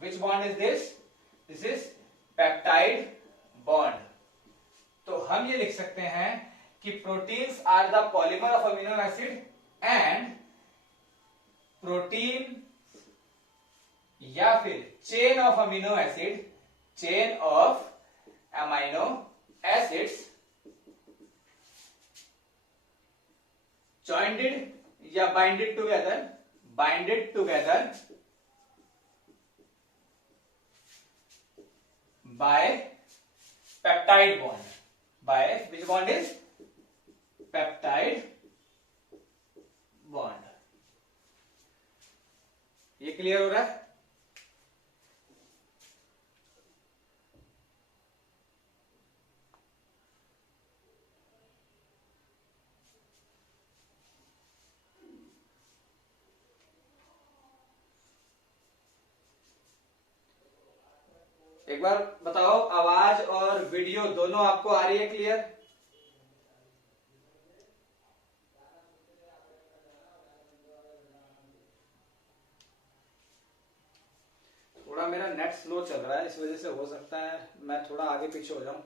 Which bond is this? This is peptide bond. तो हम ये लिख सकते हैं कि proteins are the polymer of amino acid and protein या फिर chain of amino acid, chain of amino acids joined या binded together by peptide bond. By which bond is? Peptide bond. ये क्लियर हो रहा है? एक बार बताओ, आवाज और वीडियो दोनों आपको आ रही है क्लियर? थोड़ा मेरा नेट स्लो चल रहा है, इस वजह से हो सकता है मैं थोड़ा आगे पीछे हो जाऊं।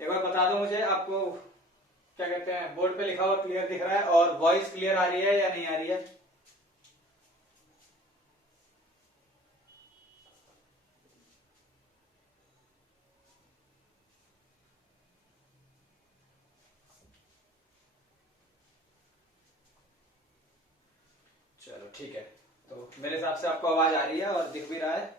एक बार बता दो मुझे, आपको क्या कहते हैं, बोर्ड पे लिखा हुआ क्लियर दिख रहा है और वॉइस क्लियर आ रही है या नहीं आ रही है? चलो ठीक है, तो मेरे हिसाब से आपको आवाज आ रही है और दिख भी रहा है।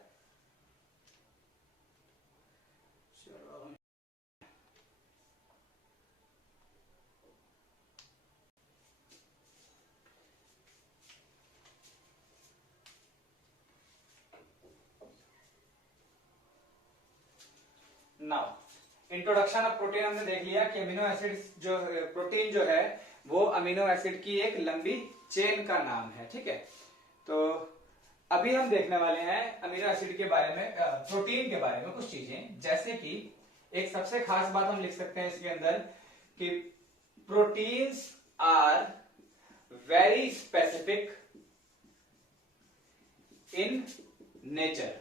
नाउ इंट्रोडक्शन ऑफ प्रोटीन हमने देख लिया कि अमीनो एसिड जो प्रोटीन जो है वो अमीनो एसिड की एक लंबी चेन का नाम है, ठीक है। तो अभी हम देखने वाले हैं अमीनो एसिड के बारे में, प्रोटीन के बारे में कुछ चीजें, जैसे कि एक सबसे खास बात हम लिख सकते हैं इसके अंदर कि proteins are very specific in nature,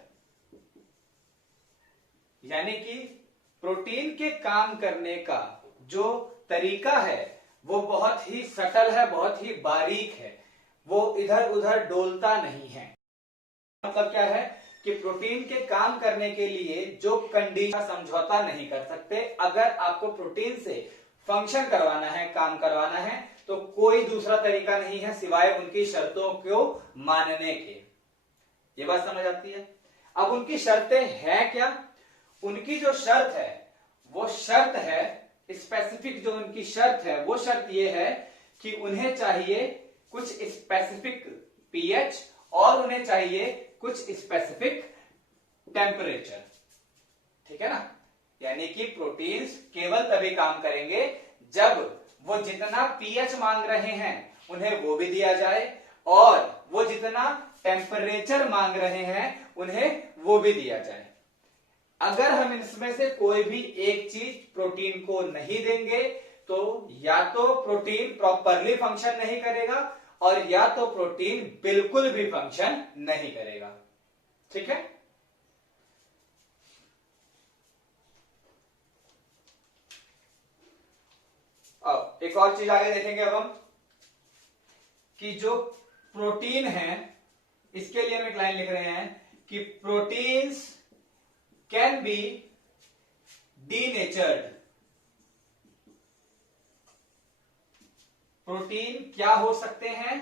यानी कि प्रोटीन के काम करने का जो तरीका है वो बहुत ही सटल है, बहुत ही बारीक है, वो इधर उधर डोलता नहीं है। मतलब क्या है कि प्रोटीन के काम करने के लिए जो कंडीशन समझौता नहीं कर सकते। अगर आपको प्रोटीन से फंक्शन करवाना है, काम करवाना है, तो कोई दूसरा तरीका नहीं है सिवाय उनकी शर्तों को मानने के। ये बात समझ आती है? अब उनकी शर्तें हैं क्या? उनकी जो शर्त है वो शर्त है स्पेसिफिक, जो उनकी शर्त है वो शर्त ये है कि उन्हें चाहिए कुछ स्पेसिफिक पीएच और उन्हें चाहिए कुछ स्पेसिफिक टेम्परेचर, ठीक है ना। यानी कि प्रोटीन्स केवल तभी काम करेंगे जब वो जितना पीएच मांग रहे हैं उन्हें वो भी दिया जाए और वो जितना टेम्परेचर मांग रहे हैं उन्हें वो भी दिया जाए। अगर हम इसमें से कोई भी एक चीज प्रोटीन को नहीं देंगे तो या तो प्रोटीन प्रॉपरली फंक्शन नहीं करेगा और या तो प्रोटीन बिल्कुल भी फंक्शन नहीं करेगा, ठीक है। अब एक और चीज आगे देखेंगे अब हम कि जो प्रोटीन है, इसके लिए हम एक लाइन लिख रहे हैं कि proteins can be denatured. Protein क्या हो सकते हैं?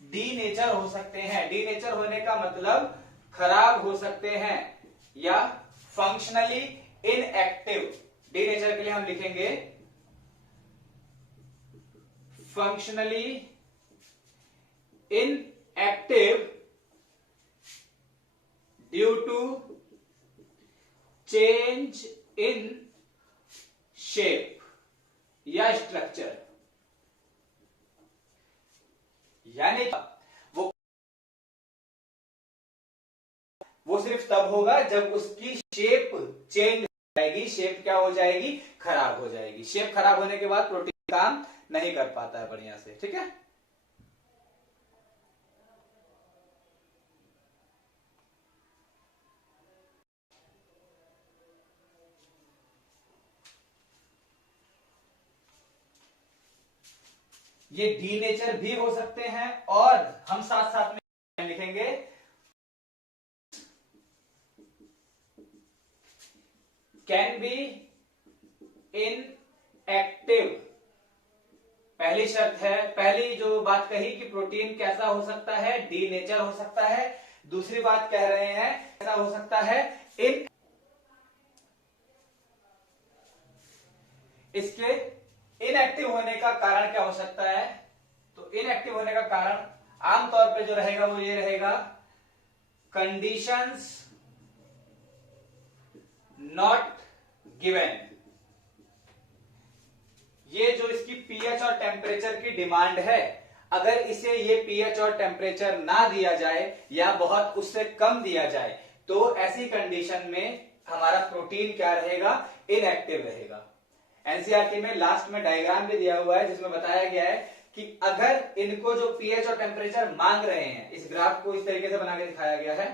डीनेचर हो सकते हैं। डीनेचर होने का मतलब खराब हो सकते हैं या फंक्शनली इनएक्टिव। डीनेचर के लिए हम लिखेंगे functionally inactive due to change in shape या स्ट्रक्चर, यानी वो सिर्फ तब होगा जब उसकी शेप चेंज हो जाएगी, शेप क्या हो जाएगी, खराब हो जाएगी। शेप खराब होने के बाद प्रोटीन काम नहीं कर पाता है बढ़िया से, ठीक है। ये डी नेचर भी हो सकते हैं, और हम साथ साथ में लिखेंगे कैन बी इनएक्टिव। पहली शर्त है, पहली जो बात कही कि प्रोटीन कैसा हो सकता है, डी नेचर हो सकता है। दूसरी बात कह रहे हैं कैसा हो सकता है, इन इसके इनएक्टिव होने का कारण क्या हो सकता है। तो इनएक्टिव होने का कारण आमतौर पे जो रहेगा वो ये रहेगा, कंडीशंस नॉट गिवन। ये जो इसकी पीएच और टेम्परेचर की डिमांड है, अगर इसे ये पीएच और टेम्परेचर ना दिया जाए या बहुत उससे कम दिया जाए, तो ऐसी कंडीशन में हमारा प्रोटीन क्या रहेगा, इनएक्टिव रहेगा। एनसीईआरटी में लास्ट में डायग्राम भी दिया हुआ है जिसमें बताया गया है कि अगर इनको जो पीएच और टेम्परेचर मांग रहे हैं, इस ग्राफ को इस तरीके से बना के दिखाया गया है।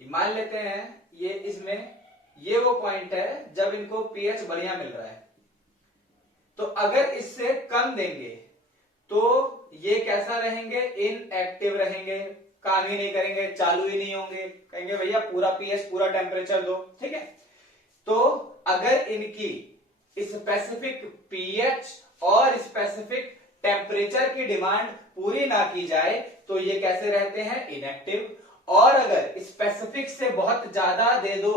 मान लेते हैं ये इसमें ये वो पॉइंट है जब इनको पीएच बढ़िया मिल रहा है, तो अगर इससे कम देंगे तो ये कैसा रहेंगे, इनएक्टिव रहेंगे, काम ही नहीं करेंगे, चालू ही नहीं होंगे, कहेंगे भैया पूरा पीएच पूरा टेम्परेचर दो, ठीक है। तो अगर इनकी स्पेसिफिक पीएच और स्पेसिफिक टेम्परेचर की डिमांड पूरी ना की जाए तो ये कैसे रहते हैं, इनएक्टिव। और अगर स्पेसिफिक से बहुत ज्यादा दे दो,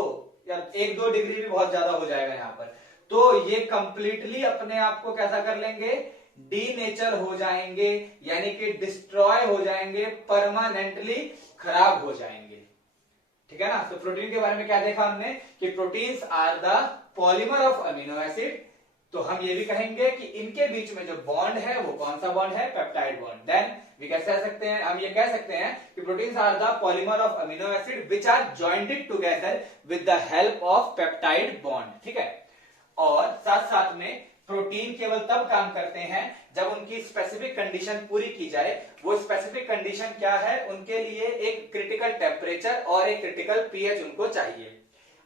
या 1-2 डिग्री भी बहुत ज्यादा हो जाएगा यहां पर, तो ये कंप्लीटली अपने आप को कैसा कर लेंगे, डी नेचर हो जाएंगे, यानी कि डिस्ट्रॉय हो जाएंगे, परमानेंटली खराब हो जाएंगे, ठीक है ना। तो प्रोटीन के बारे में क्या देखा हमने कि proteins are the polymer of amino acid. तो हम ये भी कहेंगे कि इनके बीच में जो बॉन्ड है वो कौन सा बॉन्ड है, पेप्टाइड बॉन्ड। देन वी कैसे कह सकते हैं, हम ये कह सकते हैं कि proteins are the polymer of amino acid which are jointed together with the help of peptide bond, ठीक है। और साथ साथ में प्रोटीन केवल तब काम करते हैं जब उनकी स्पेसिफिक कंडीशन पूरी की जाए। वो स्पेसिफिक कंडीशन क्या है, उनके लिए एक क्रिटिकल टेम्परेचर और एक क्रिटिकल पीएच उनको चाहिए।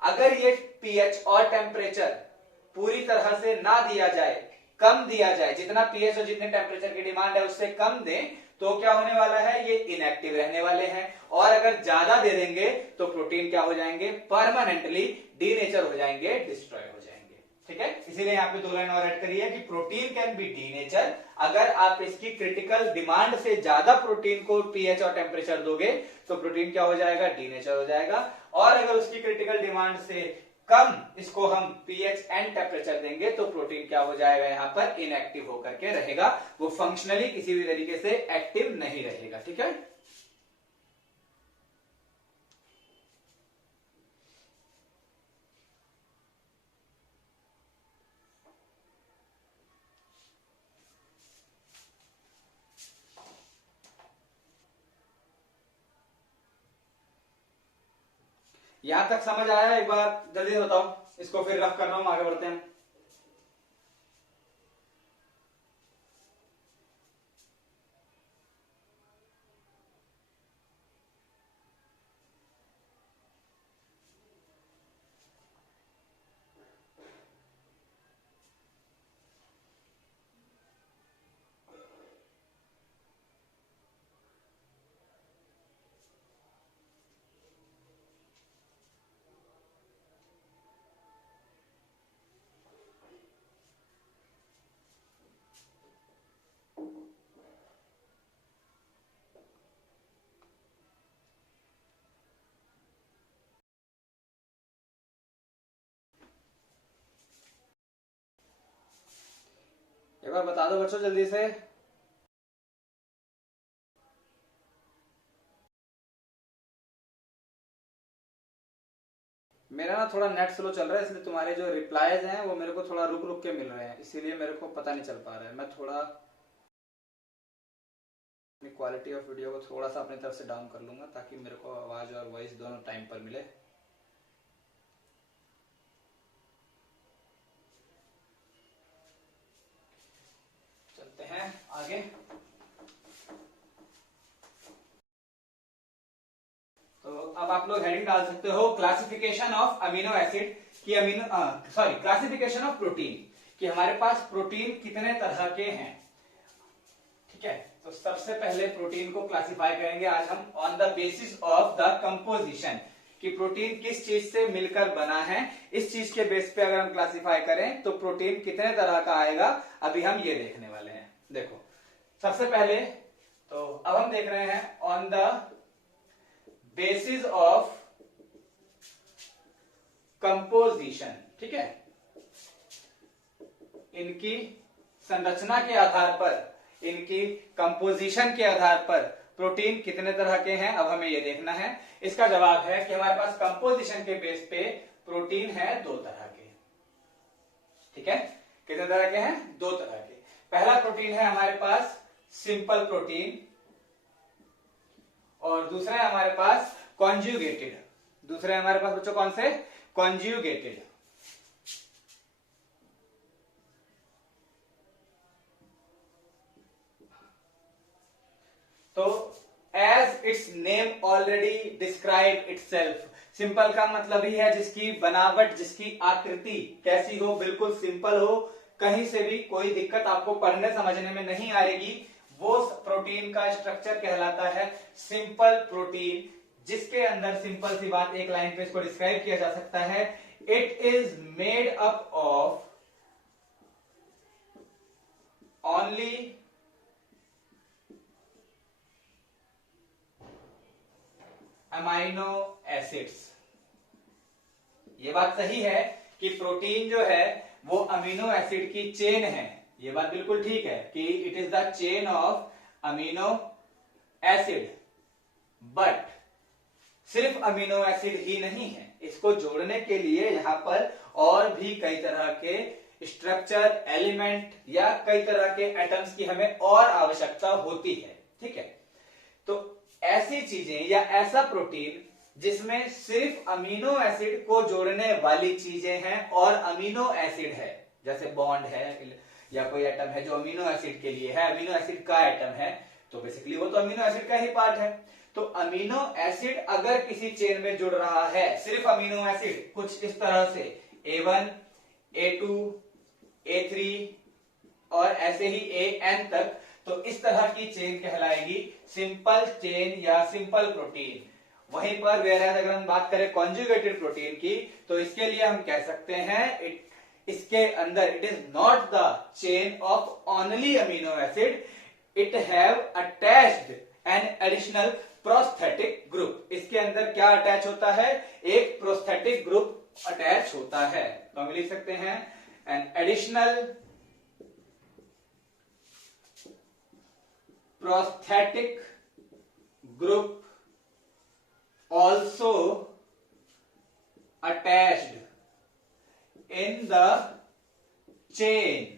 अगर ये पीएच और टेम्परेचर पूरी तरह से ना दिया जाए, कम दिया जाए, जितना पीएच और जितने टेम्परेचर की डिमांड है उससे कम दें, तो क्या होने वाला है, ये इनएक्टिव रहने वाले हैं। और अगर ज्यादा दे देंगे तो प्रोटीन क्या हो जाएंगे, परमानेंटली डी नेचर हो जाएंगे, डिस्ट्रॉय हो जाएंगे, ठीक है। इसीलिए यहाँ पे 2 लाइन और ऐड करी है कि protein can be D nature. अगर आप इसकी क्रिटिकल डिमांड से ज्यादा प्रोटीन को पीएच और टेम्परेचर दोगे तो प्रोटीन क्या हो जाएगा, डी नेचर हो जाएगा। और अगर उसकी क्रिटिकल डिमांड से कम इसको हम पीएच एंड टेम्परेचर देंगे तो प्रोटीन क्या हो जाएगा, यहां पर इनएक्टिव होकर के रहेगा, वो फंक्शनली किसी भी तरीके से एक्टिव नहीं रहेगा, ठीक है। यहां तक समझ आया, एक बार जल्दी से बताओ, इसको फिर रफ कर रहा हूं, आगे बढ़ते हैं। एक बार बता दो बच्चों जल्दी से। मेरा ना थोड़ा नेट स्लो चल रहा है, इसलिए तुम्हारे जो रिप्लाईज हैं वो मेरे को थोड़ा रुक रुक के मिल रहे हैं, इसीलिए मेरे को पता नहीं चल पा रहा है। मैं थोड़ा क्वालिटी ऑफ वीडियो को थोड़ा सा अपनी तरफ से डाउन कर लूंगा ताकि मेरे को आवाज और वॉइस दोनों टाइम पर मिले। चलते हैं आगे। तो अब आप लोग हेडिंग डाल सकते हो क्लासिफिकेशन ऑफ अमीनो एसिड की क्लासिफिकेशन ऑफ प्रोटीन कि हमारे पास प्रोटीन कितने तरह के हैं। ठीक है, तो सबसे पहले प्रोटीन को क्लासिफाई करेंगे आज हम on the basis of the composition कि प्रोटीन किस चीज से मिलकर बना है। इस चीज के बेस पे अगर हम क्लासिफाई करें तो प्रोटीन कितने तरह का आएगा, अभी हम ये देखने वाले हैं। देखो सबसे पहले तो अब हम देख रहे हैं on the basis of composition. ठीक है, इनकी संरचना के आधार पर, इनकी कंपोजिशन के आधार पर प्रोटीन कितने तरह के हैं अब हमें यह देखना है। इसका जवाब है कि हमारे पास कंपोजिशन के बेस पे प्रोटीन है 2 तरह के। ठीक है, कितने तरह के हैं? 2 तरह के। पहला प्रोटीन है हमारे पास सिंपल प्रोटीन और दूसरा है हमारे पास कॉन्जुगेटेड। दूसरा है हमारे पास बच्चों कौन से? कॉन्जुगेटेड। तो as its name already describe itself, simple का मतलब ही है जिसकी बनावट, जिसकी आकृति कैसी हो, बिल्कुल सिंपल हो, कहीं से भी कोई दिक्कत आपको पढ़ने समझने में नहीं आएगी, वो प्रोटीन का स्ट्रक्चर कहलाता है सिंपल प्रोटीन। जिसके अंदर सिंपल सी बात एक लाइन पे इसको डिस्क्राइब किया जा सकता है, it is made up of only amino acids. ये बात सही है कि प्रोटीन जो है वो अमीनो एसिड की चेन है, ये बात बिल्कुल ठीक है कि it is the chain of amino acid, but सिर्फ अमीनो एसिड ही नहीं है, इसको जोड़ने के लिए यहां पर और भी कई तरह के स्ट्रक्चर, एलिमेंट या कई तरह के एटम्स की हमें और आवश्यकता होती है। ठीक है, तो ऐसी चीजें या ऐसा प्रोटीन जिसमें सिर्फ अमीनो एसिड को जोड़ने वाली चीजें हैं और अमीनो एसिड है, जैसे बॉन्ड है या कोई एटम है जो अमीनो एसिड के लिए है, अमीनो एसिड का एटम है, तो बेसिकली वो तो अमीनो एसिड का ही पार्ट है। तो अमीनो एसिड अगर किसी चेन में जुड़ रहा है, सिर्फ अमीनो एसिड कुछ इस तरह से A1, A2, A3 और ऐसे ही AN तक, तो इस तरह की चेन कहलाएगी सिंपल चेन या सिंपल प्रोटीन। वहीं पर वेयर अगर हम बात करें कॉन्जुगेटेड प्रोटीन की, तो इसके लिए हम कह सकते हैं इसके अंदर it is not the chain of only amino acid, it have attached an additional prosthetic group. इसके अंदर क्या अटैच होता है? एक प्रोस्थेटिक ग्रुप अटैच होता है। तो हम लिख सकते हैं an additional prosthetic group also attached in the chain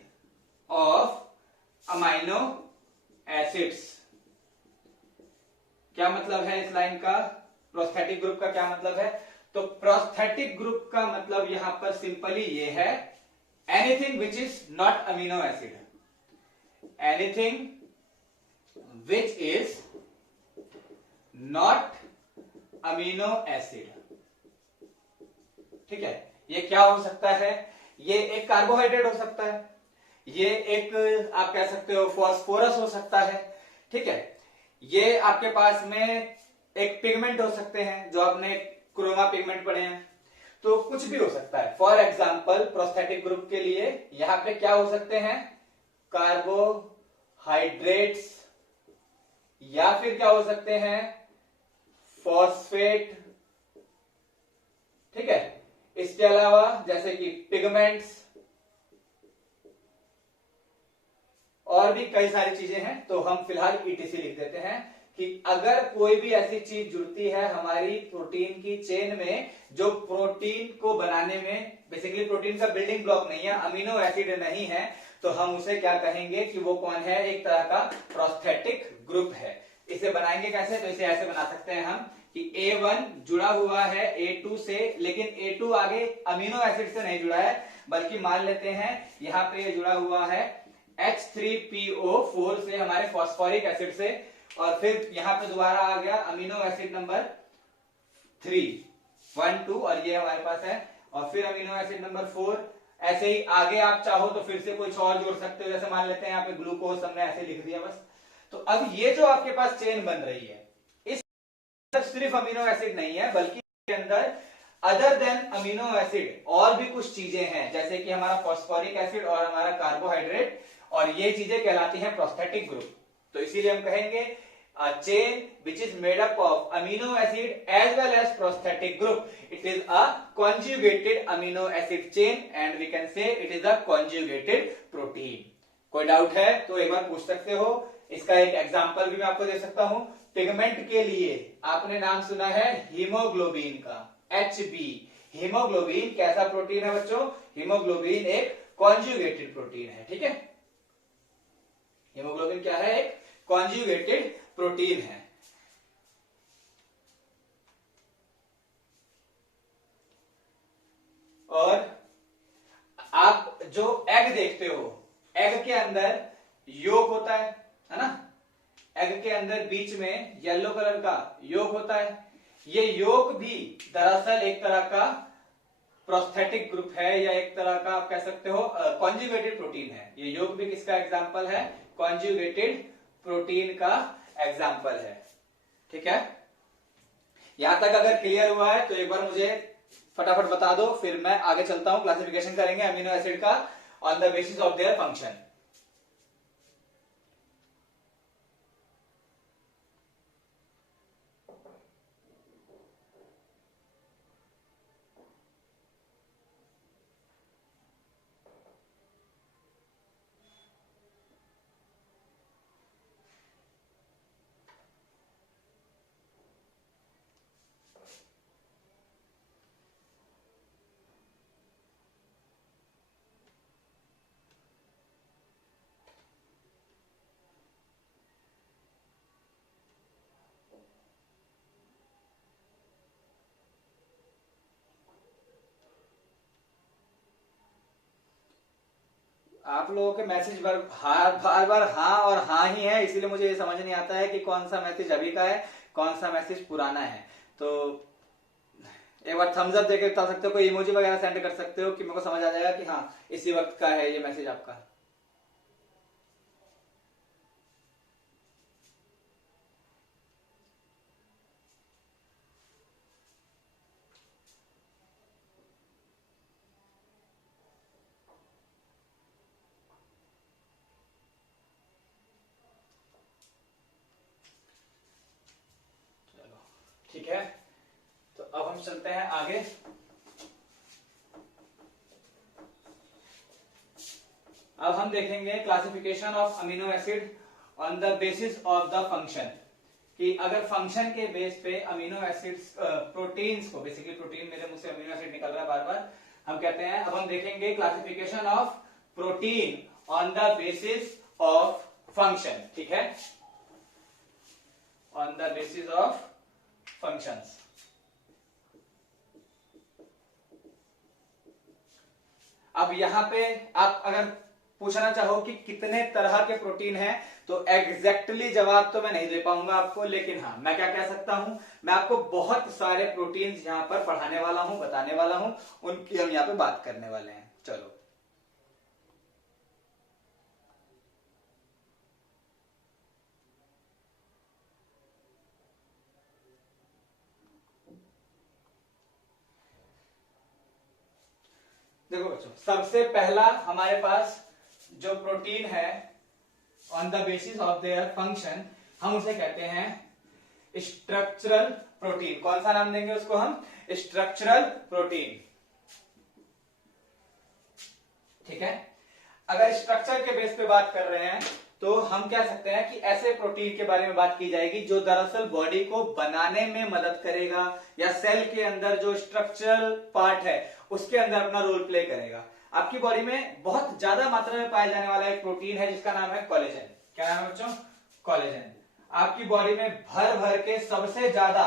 of amino acids। क्या मतलब है इस लाइन का? प्रोस्थेटिक ग्रुप का क्या मतलब है? तो प्रोस्थेटिक ग्रुप का मतलब यहां पर सिंपली ये है, anything which is not amino acid, anything which is not amino acid। ठीक है, ये क्या हो सकता है? ये एक कार्बोहाइड्रेट हो सकता है, ये एक आप कह सकते हो फॉस्फोरस हो सकता है। ठीक है, ये आपके पास में एक पिगमेंट हो सकते हैं जो आपने क्रोमा पिगमेंट पढ़े हैं, तो कुछ भी हो सकता है। फॉर एग्जाम्पल प्रोस्थेटिक ग्रुप के लिए यहां पे क्या हो सकते हैं? कार्बोहाइड्रेट्स या फिर क्या हो सकते हैं? फॉस्फेट। ठीक है, इसके अलावा जैसे कि पिगमेंट्स और भी कई सारी चीजें हैं। तो हम फिलहाल ETC लिख देते हैं कि अगर कोई भी ऐसी चीज जुड़ती है हमारी प्रोटीन की चेन में जो प्रोटीन को बनाने में, बेसिकली प्रोटीन का बिल्डिंग ब्लॉक नहीं है, अमीनो एसिड नहीं है, तो हम उसे क्या कहेंगे कि वो कौन है, एक तरह का प्रोस्थेटिक ग्रुप है। इसे बनाएंगे कैसे, तो इसे ऐसे बना सकते हैं हम कि A1 जुड़ा हुआ है A2 से, लेकिन A2 आगे अमीनो एसिड से नहीं जुड़ा है, बल्कि मान लेते हैं यहाँ पे ये जुड़ा हुआ है H3PO4 से, हमारे फॉस्फोरिक एसिड से, और फिर यहाँ पे दोबारा आ गया अमीनो एसिड नंबर 3 1 2 और ये हमारे पास है, और फिर अमीनो एसिड नंबर 4। ऐसे ही आगे आप चाहो तो फिर से कुछ और जोड़ सकते हो, जैसे मान लेते हैं यहाँ पे ग्लूकोज हमने ऐसे लिख दिया बस। तो अब ये जो आपके पास चेन बन रही है, इस सिर्फ अमीनो एसिड नहीं है, बल्कि इसके अंदर अदर देन अमीनो एसिड और भी कुछ चीजें हैं, जैसे कि हमारा फॉस्फोरिक एसिड और हमारा कार्बोहाइड्रेट, और ये चीजें कहलाती हैं प्रोस्थेटिक ग्रुप। तो इसीलिए हम कहेंगे a chain which is made up of amino acid as well as prosthetic group, it is a conjugated amino acid chain and we can say it is a conjugated protein। कोई doubt है तो एक बार पूछ सकते हो। इसका एक example भी मैं आपको दे सकता हूं। पिगमेंट के लिए आपने नाम सुना है हीमोग्लोबिन का, HB। हीमोग्लोबिन कैसा प्रोटीन है बच्चों, हीमोग्लोबिन एक कॉन्जुगेटेड प्रोटीन है, ठीक है। हीमोग्लोबिन क्या है, एक कॉन्जुगेटेड प्रोटीन है। और आप जो एग देखते हो, एग के अंदर योक होता है ना, एग के अंदर बीच में येलो कलर का योक होता है। ये योक भी दरअसल एक तरह का प्रोस्थेटिक ग्रुप है, या एक तरह का आप कह सकते हो कॉन्जुगेटेड प्रोटीन है। ये योक भी किसका एग्जाम्पल है, कॉन्जुगेटेड प्रोटीन का एग्जाम्पल है, ठीक है। यहां तक अगर क्लियर हुआ है तो एक बार मुझे फटाफट बता दो, फिर मैं आगे चलता हूं। क्लासिफिकेशन करेंगे अमीनो एसिड का on the basis of their function. आप लोगों के मैसेज बार बार हाँ और हाँ ही है, इसीलिए मुझे ये समझ नहीं आता है कि कौन सा मैसेज अभी का है, कौन सा मैसेज पुराना है। तो एक बार थम्स अप देकर बता सकते हो, कोई इमोजी वगैरह सेंड कर सकते हो कि मेरे को समझ आ जाएगा कि हाँ इसी वक्त का है ये मैसेज आपका। ठीक है, तो अब हम चलते हैं आगे। अब हम देखेंगे classification of amino acid on the basis of the function, कि अगर फंक्शन के बेस पे अमीनो एसिड्स प्रोटीन्स को, बेसिकली प्रोटीन मेरे मुंह से अमीनो एसिड निकल रहा है बार बार, हम कहते हैं। अब हम देखेंगे classification of protein on the basis of function, ठीक है, on the basis of functions. अब यहां पे आप अगर पूछना चाहो कि कितने तरह के प्रोटीन हैं, तो एग्जैक्टली जवाब तो मैं नहीं दे पाऊंगा आपको, लेकिन हाँ मैं क्या कह सकता हूं, मैं आपको बहुत सारे प्रोटीन्स यहां पर पढ़ाने वाला हूं, बताने वाला हूं, उनकी हम यहां पे बात करने वाले हैं। चलो देखो बच्चों, सबसे पहला हमारे पास जो प्रोटीन है on the basis of their function, हम उसे कहते हैं स्ट्रक्चरल प्रोटीन। कौन सा नाम देंगे उसको हम, स्ट्रक्चरल प्रोटीन, ठीक है। अगर स्ट्रक्चर के बेस पे बात कर रहे हैं तो हम कह सकते हैं कि ऐसे प्रोटीन के बारे में बात की जाएगी जो दरअसल बॉडी को बनाने में मदद करेगा, या सेल के अंदर जो स्ट्रक्चरल पार्ट है उसके अंदर अपना रोल प्ले करेगा। आपकी बॉडी में बहुत ज्यादा मात्रा में पाया जाने वाला एक प्रोटीन है जिसका नाम है कोलेजन। क्या नाम है बच्चों? कोलेजन। आपकी बॉडी में भर भर के सबसे ज्यादा,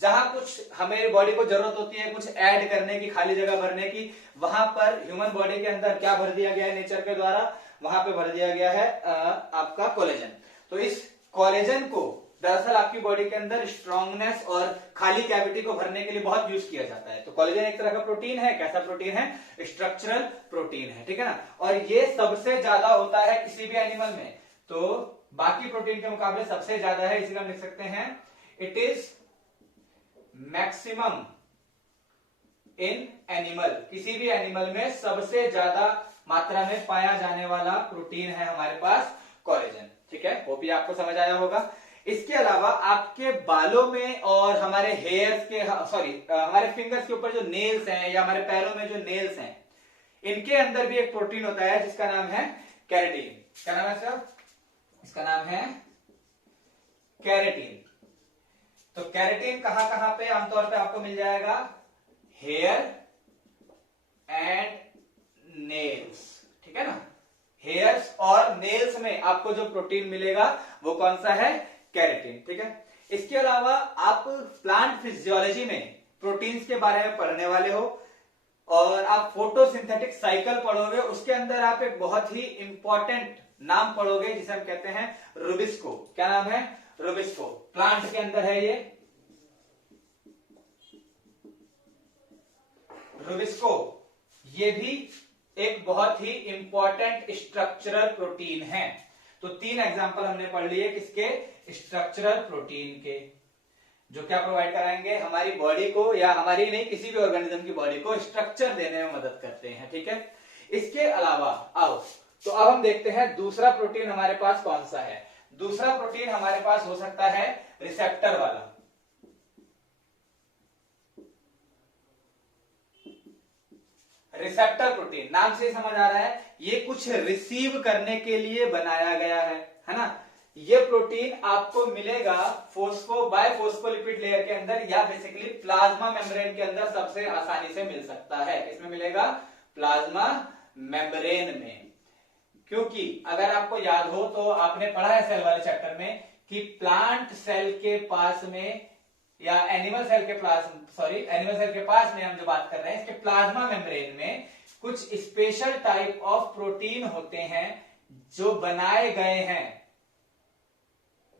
जहां कुछ हमें बॉडी को जरूरत होती है कुछ ऐड करने की, खाली जगह भरने की, वहां पर ह्यूमन बॉडी के अंदर क्या भर दिया गया है नेचर के द्वारा? वहां पे भर दिया गया है आपका कोलेजन। तो इस कोलेजन को दरअसल आपकी बॉडी के अंदर स्ट्रांगनेस और खाली कैविटी को भरने के लिए बहुत यूज किया जाता है। तो कोलेजन एक तरह का प्रोटीन है। कैसा प्रोटीन है? स्ट्रक्चरल प्रोटीन है, ठीक है ना। और ये सबसे ज्यादा होता है किसी भी एनिमल में, तो बाकी प्रोटीन के मुकाबले सबसे ज्यादा है, इसलिए हम लिख सकते हैं it is maximum in animal. किसी भी एनिमल में सबसे ज्यादा मात्रा में पाया जाने वाला प्रोटीन है हमारे पास कोलेजन, ठीक है। होप ये आपको समझ आया होगा। इसके अलावा आपके बालों में और हमारे हेयर्स के, हमारे फिंगर्स के ऊपर जो नेल्स हैं या हमारे पैरों में जो नेल्स हैं, इनके अंदर भी एक प्रोटीन होता है जिसका नाम है कैरेटीन। क्या नाम है सर? इसका नाम है कैरेटीन। तो कैरेटीन कहां कहां पे आमतौर पे आपको मिल जाएगा? हेयर एंड नेल्स, ठीक है ना। हेयर्स और नेल्स में आपको जो प्रोटीन मिलेगा वो कौन सा है? कैरेटीन, ठीक है। इसके अलावा आप प्लांट फिजियोलॉजी में प्रोटीन्स के बारे में पढ़ने वाले हो और आप फोटोसिंथेटिक साइकिल पढ़ोगे। उसके अंदर आप एक बहुत ही इंपॉर्टेंट नाम पढ़ोगे जिसे हम कहते हैं रूबिस्को। क्या नाम है? रूबिस्को। प्लांट के अंदर है ये रूबिस्को। ये भी एक बहुत ही इंपॉर्टेंट स्ट्रक्चरल प्रोटीन है। तो 3 एग्जांपल हमने पढ़ लिए किसके? स्ट्रक्चरल प्रोटीन के, जो क्या प्रोवाइड कराएंगे हमारी बॉडी को, या हमारी नहीं किसी भी ऑर्गेनिज्म की बॉडी को स्ट्रक्चर देने में मदद करते हैं, ठीक है। इसके अलावा आओ तो अब हम देखते हैं दूसरा प्रोटीन हमारे पास कौन सा है। दूसरा प्रोटीन हमारे पास हो सकता है रिसेप्टर वाला। रिसेप्टर प्रोटीन, नाम से समझ आ रहा है ये कुछ रिसीव करने के लिए बनाया गया है ना। ये प्रोटीन आपको मिलेगा बायफॉस्फोलिपिड लेयर के अंदर, या बेसिकली प्लाज्मा मेम्ब्रेन के अंदर सबसे आसानी से मिल सकता है। इसमें मिलेगा प्लाज्मा मेम्ब्रेन में। क्योंकि अगर आपको याद हो तो आपने पढ़ा है सेल वाले चैप्टर में कि प्लांट सेल के पास में या एनिमल सेल के पास में हम जो बात कर रहे हैं, इसके प्लाज्मा मेम्ब्रेन में कुछ स्पेशल टाइप ऑफ प्रोटीन होते हैं जो बनाए गए हैं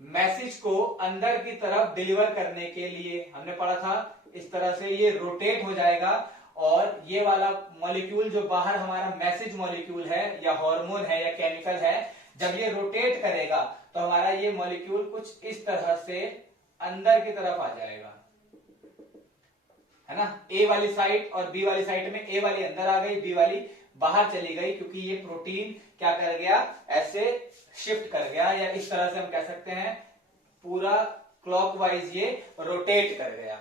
मैसेज को अंदर की तरफ डिलीवर करने के लिए। हमने पढ़ा था इस तरह से ये रोटेट हो जाएगा और ये वाला मॉलिक्यूल जो बाहर हमारा मैसेज मॉलिक्यूल है या हार्मोन है या केमिकल है, जब ये रोटेट करेगा तो हमारा ये मॉलिक्यूल कुछ इस तरह से अंदर की तरफ आ जाएगा, है ना। ए वाली साइड और बी वाली साइड में ए वाली अंदर आ गई, बी वाली बाहर चली गई, क्योंकि ये प्रोटीन क्या कर गया? ऐसे शिफ्ट कर गया, या इस तरह से हम कह सकते हैं पूरा क्लॉकवाइज ये रोटेट कर गया।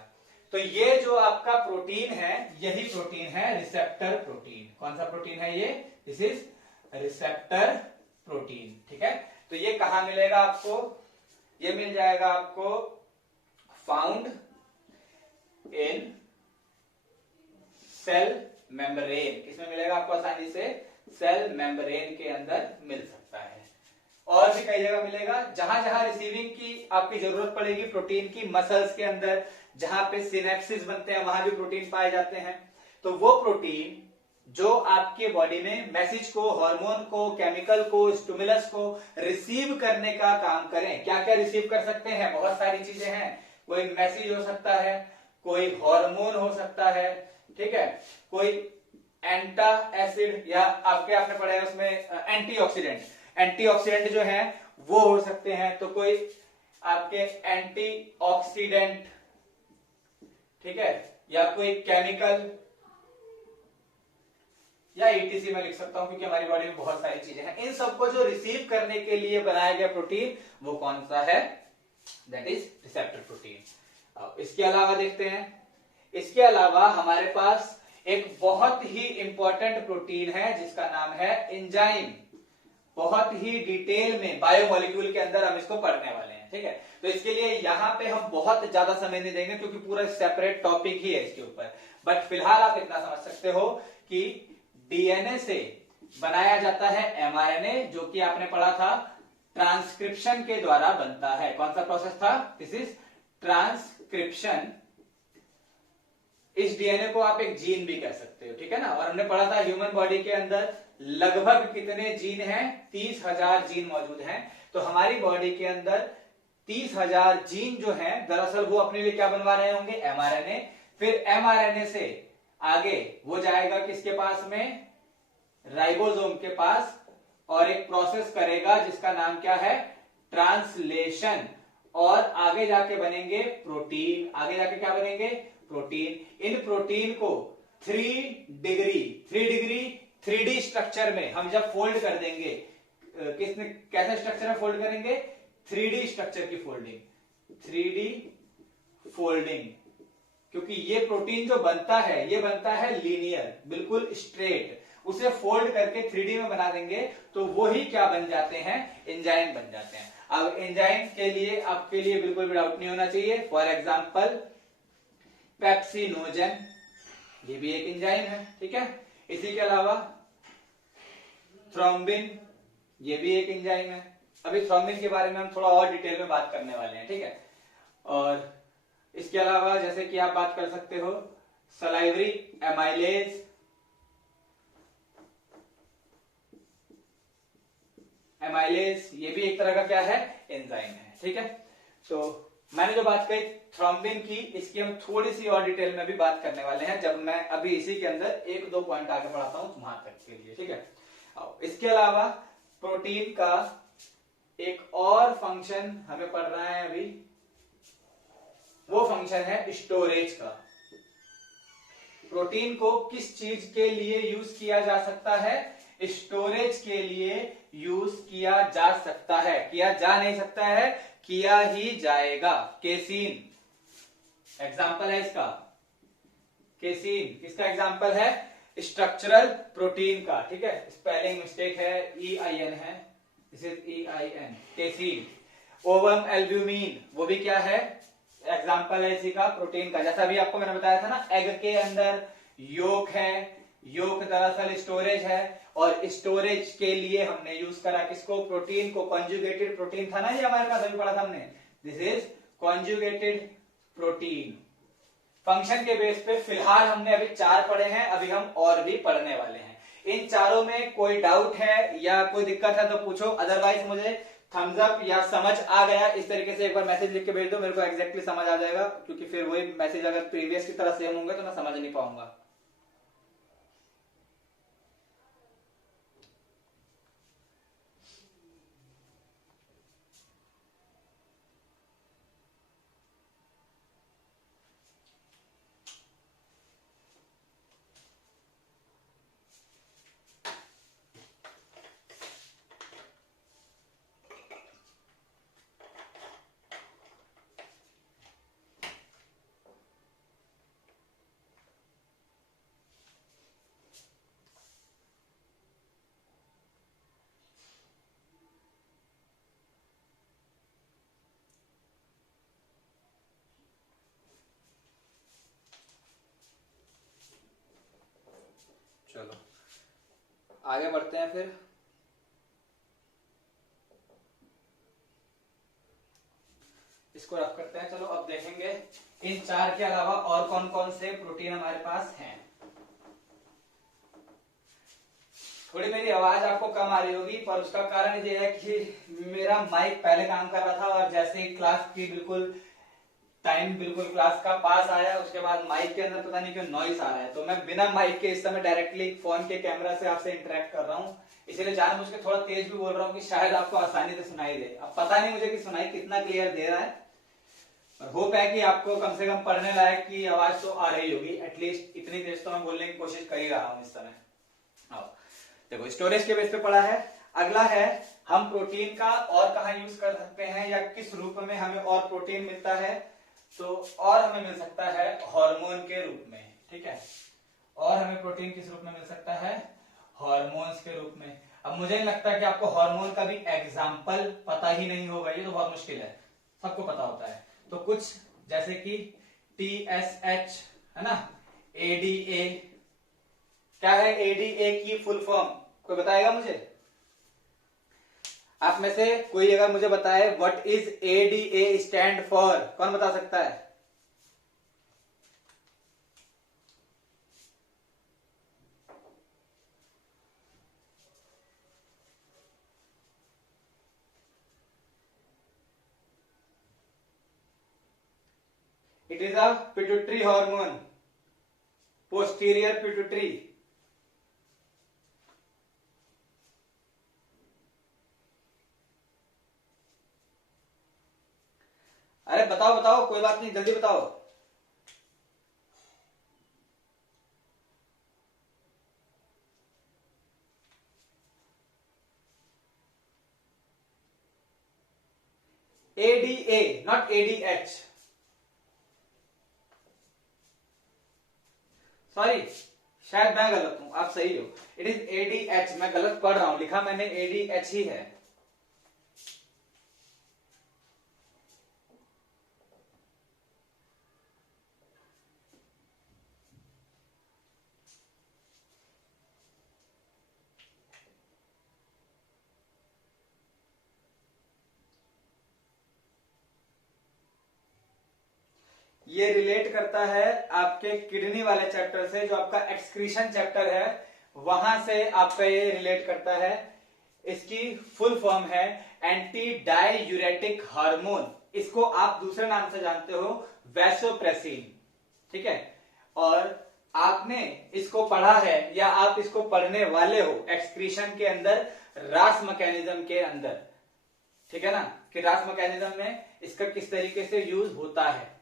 तो ये जो आपका प्रोटीन है यही प्रोटीन है रिसेप्टर प्रोटीन। कौन सा प्रोटीन है ये? दिस इज रिसेप्टर प्रोटीन, ठीक है। तो ये कहां मिलेगा आपको? ये मिल जाएगा आपको फाउंड इन सेल मेम्ब्रेन। इसमें मिलेगा आपको आसानी से, सेल मेम्ब्रेन के अंदर मिल सकता है। और भी कई जगह मिलेगा जहां जहां रिसीविंग की आपकी जरूरत पड़ेगी प्रोटीन की, मसल्स के अंदर जहां पे सिनेप्सिस बनते हैं वहां भी प्रोटीन पाए जाते हैं। तो वो प्रोटीन जो आपके बॉडी में मैसेज को, हार्मोन को, केमिकल को, स्टिमुलस को रिसीव करने का काम करें। क्या क्या रिसीव कर सकते हैं? बहुत सारी चीजें हैं। कोई मैसेज हो सकता है, कोई हार्मोन हो सकता है, ठीक है, कोई एंटा एसिड, या आपने पढ़ा है उसमें एंटीऑक्सीडेंट जो है वो हो सकते हैं। तो कोई आपके एंटीऑक्सीडेंट, ठीक है, या कोई केमिकल, या ईटीसी में लिख सकता हूं क्योंकि हमारी बॉडी में बहुत सारी चीजें हैं। इन सबको जो रिसीव करने के लिए बनाया गया प्रोटीन वो कौन सा है? That is receptor protein. अब इसके अलावा देखते हैं, इसके अलावा हमारे पास एक बहुत ही इंपॉर्टेंट प्रोटीन है जिसका नाम है एंजाइम। बहुत ही डिटेल में बायोमोलिक्यूल के अंदर हम इसको पढ़ने वाले हैं, ठीक है। तो इसके लिए यहां पे हम बहुत ज्यादा समय नहीं देंगे क्योंकि पूरा सेपरेट टॉपिक ही है इसके ऊपर। बट फिलहाल आप इतना समझ सकते हो कि डीएनए से बनाया जाता है एमआरएनए, जो कि आपने पढ़ा था ट्रांसक्रिप्शन के द्वारा बनता है। कौन सा प्रोसेस था? This is transcription. इस डीएनए को आप एक जीन भी कह सकते हो, ठीक है ना। और हमने पढ़ा था ह्यूमन बॉडी के अंदर लगभग कितने जीन हैं? 30,000 जीन मौजूद हैं। तो हमारी बॉडी के अंदर 30,000 जीन जो हैं, दरअसल वो अपने लिए क्या बनवा रहे होंगे? एमआरएनए। फिर एमआरएनए से आगे वो जाएगा किसके पास में? राइबोसोम के पास, और एक प्रोसेस करेगा जिसका नाम क्या है? ट्रांसलेशन। और आगे जाके बनेंगे प्रोटीन। आगे जाके क्या बनेंगे? प्रोटीन। इन प्रोटीन को 3D स्ट्रक्चर में हम जब फोल्ड कर देंगे, कैसे स्ट्रक्चर में फोल्ड करेंगे? 3D स्ट्रक्चर की फोल्डिंग, 3D फोल्डिंग। क्योंकि ये प्रोटीन जो बनता है, ये बनता है लीनियर, बिल्कुल स्ट्रेट। उसे फोल्ड करके 3D में बना देंगे तो वो ही क्या बन जाते हैं? एंजाइम बन जाते हैं। अब एंजाइम के लिए आपके लिए बिल्कुल भी डाउट नहीं होना चाहिए। फॉर एग्जाम्पल पेप्सिनोजन, ये भी एक एंजाइम है, ठीक है। इसी के अलावा थ्रोम्बिन, ये भी एक एंजाइम है। अभी थ्रोम्बिन के बारे में हम थोड़ा और डिटेल में बात करने वाले हैं, ठीक है। और इसके अलावा जैसे कि आप बात कर सकते हो सलाइवरी एमाइलेज, ये भी एक तरह का क्या है? एंजाइम है, ठीक है। तो मैंने जो बात कही थ्रोम्बिन की, इसकी हम थोड़ी सी और डिटेल में भी बात करने वाले हैं जब मैं अभी इसी के अंदर एक दो पॉइंट आगे बढ़ाता हूं वहां तक के लिए, ठीक है। इसके अलावा प्रोटीन का एक और फंक्शन हमें पढ़ रहा है अभी, वो फंक्शन है स्टोरेज का। प्रोटीन को किस चीज के लिए यूज किया जा सकता है? स्टोरेज के लिए यूज किया जा सकता है। किया जा नहीं सकता है, किया ही जाएगा। केसीन एग्जाम्पल है इसका। केसीन किसका एग्जाम्पल है? स्ट्रक्चरल प्रोटीन का, ठीक है। स्पेलिंग मिस्टेक है, EIN है, this is EIN, casein. Ovum albumin, वो भी क्या है? एग्जाम्पल है इसी का, प्रोटीन का। जैसा अभी आपको मैंने बताया था ना, एग के अंदर योक है, योक दरअसल स्टोरेज है, और स्टोरेज के लिए हमने यूज करा किसको? प्रोटीन को। कॉन्जुगेटेड प्रोटीन था ना ये हमारे पास, अभी पढ़ा था हमने, this is conjugated protein. Function के बेस पे फिलहाल हमने अभी 4 पढ़े हैं, अभी हम और भी पढ़ने वाले हैं। इन चारों में कोई डाउट है या कोई दिक्कत है तो पूछो, अदरवाइज मुझे थम्स अप या समझ आ गया इस तरीके से एक बार मैसेज लिख के भेज दो, मेरे को एग्जैक्टली समझ आ जाएगा। क्योंकि फिर वही मैसेज अगर प्रीवियस की तरह सेम होंगे तो मैं समझ नहीं पाऊंगा। चलो आगे बढ़ते हैं फिर। इसको रख करते हैं। चलो अब देखेंगे इन 4 के अलावा और कौन कौन से प्रोटीन हमारे पास हैं। थोड़ी मेरी आवाज आपको कम आ रही होगी, पर उसका कारण ये है कि मेरा माइक पहले काम कर रहा था और जैसे ही क्लास की बिल्कुल टाइम बिल्कुल क्लास का पास आया, उसके बाद माइक के अंदर पता नहीं क्यों नॉइस आ रहा है। तो मैं बिना माइक के इस समय डायरेक्टली फोन के कैमरा से आपसे इंटरेक्ट कर रहा हूँ, इसलिए जानबूझ के थोड़ा तेज भी बोल रहा हूँ कि शायद आपको आसानी से सुनाई दे। अब पता नहीं मुझे कि सुनाई कितना क्लियर दे रहा है, पर होप है कि आपको कम से कम पढ़ने लायक की आवाज तो आ रही होगी। एटलीस्ट इतनी तेज तो मैं बोलने की कोशिश कर ही रहा हूँ इस समय। देखो स्टोरेज के बेस पे पढ़ा है। अगला है हम प्रोटीन का और कहाँ यूज कर सकते हैं या किस रूप में हमें और प्रोटीन मिलता है। तो और हमें मिल सकता है हार्मोन के रूप में, ठीक है। और हमें प्रोटीन किस रूप में मिल सकता है? हार्मोन्स के रूप में। अब मुझे नहीं लगता कि आपको हार्मोन का भी एग्जाम्पल पता ही नहीं होगा, ये तो बहुत मुश्किल है, सबको पता होता है। तो कुछ जैसे कि TSH है ना, ADA, क्या है एडीए की फुल फॉर्म? कोई बताएगा मुझे? आप में से कोई अगर मुझे बताए what is ADA stand for, कौन बता सकता है? It is a pituitary hormone, posterior pituitary. अरे बताओ बताओ, कोई बात नहीं, जल्दी बताओ। ADA, not ADH. सॉरी, शायद मैं गलत हूं, आप सही हो। इट इज एडीएच, मैं गलत पढ़ रहा हूं, लिखा मैंने एडीएच ही है। ये रिलेट करता है आपके किडनी वाले चैप्टर से, जो आपका एक्सक्रीशन चैप्टर है, वहां से आपका ये रिलेट करता है। इसकी फुल फॉर्म है एंटी डाययूरेटिक हार्मोन। इसको आप दूसरे नाम से जानते हो, वैसोप्रेसिन। ठीक है, और आपने इसको पढ़ा है या आप इसको पढ़ने वाले हो एक्सक्रीशन के अंदर, रास मैकेनिज्म के अंदर। ठीक है ना, कि रास मैकेनिज्म में इसका किस तरीके से यूज होता है,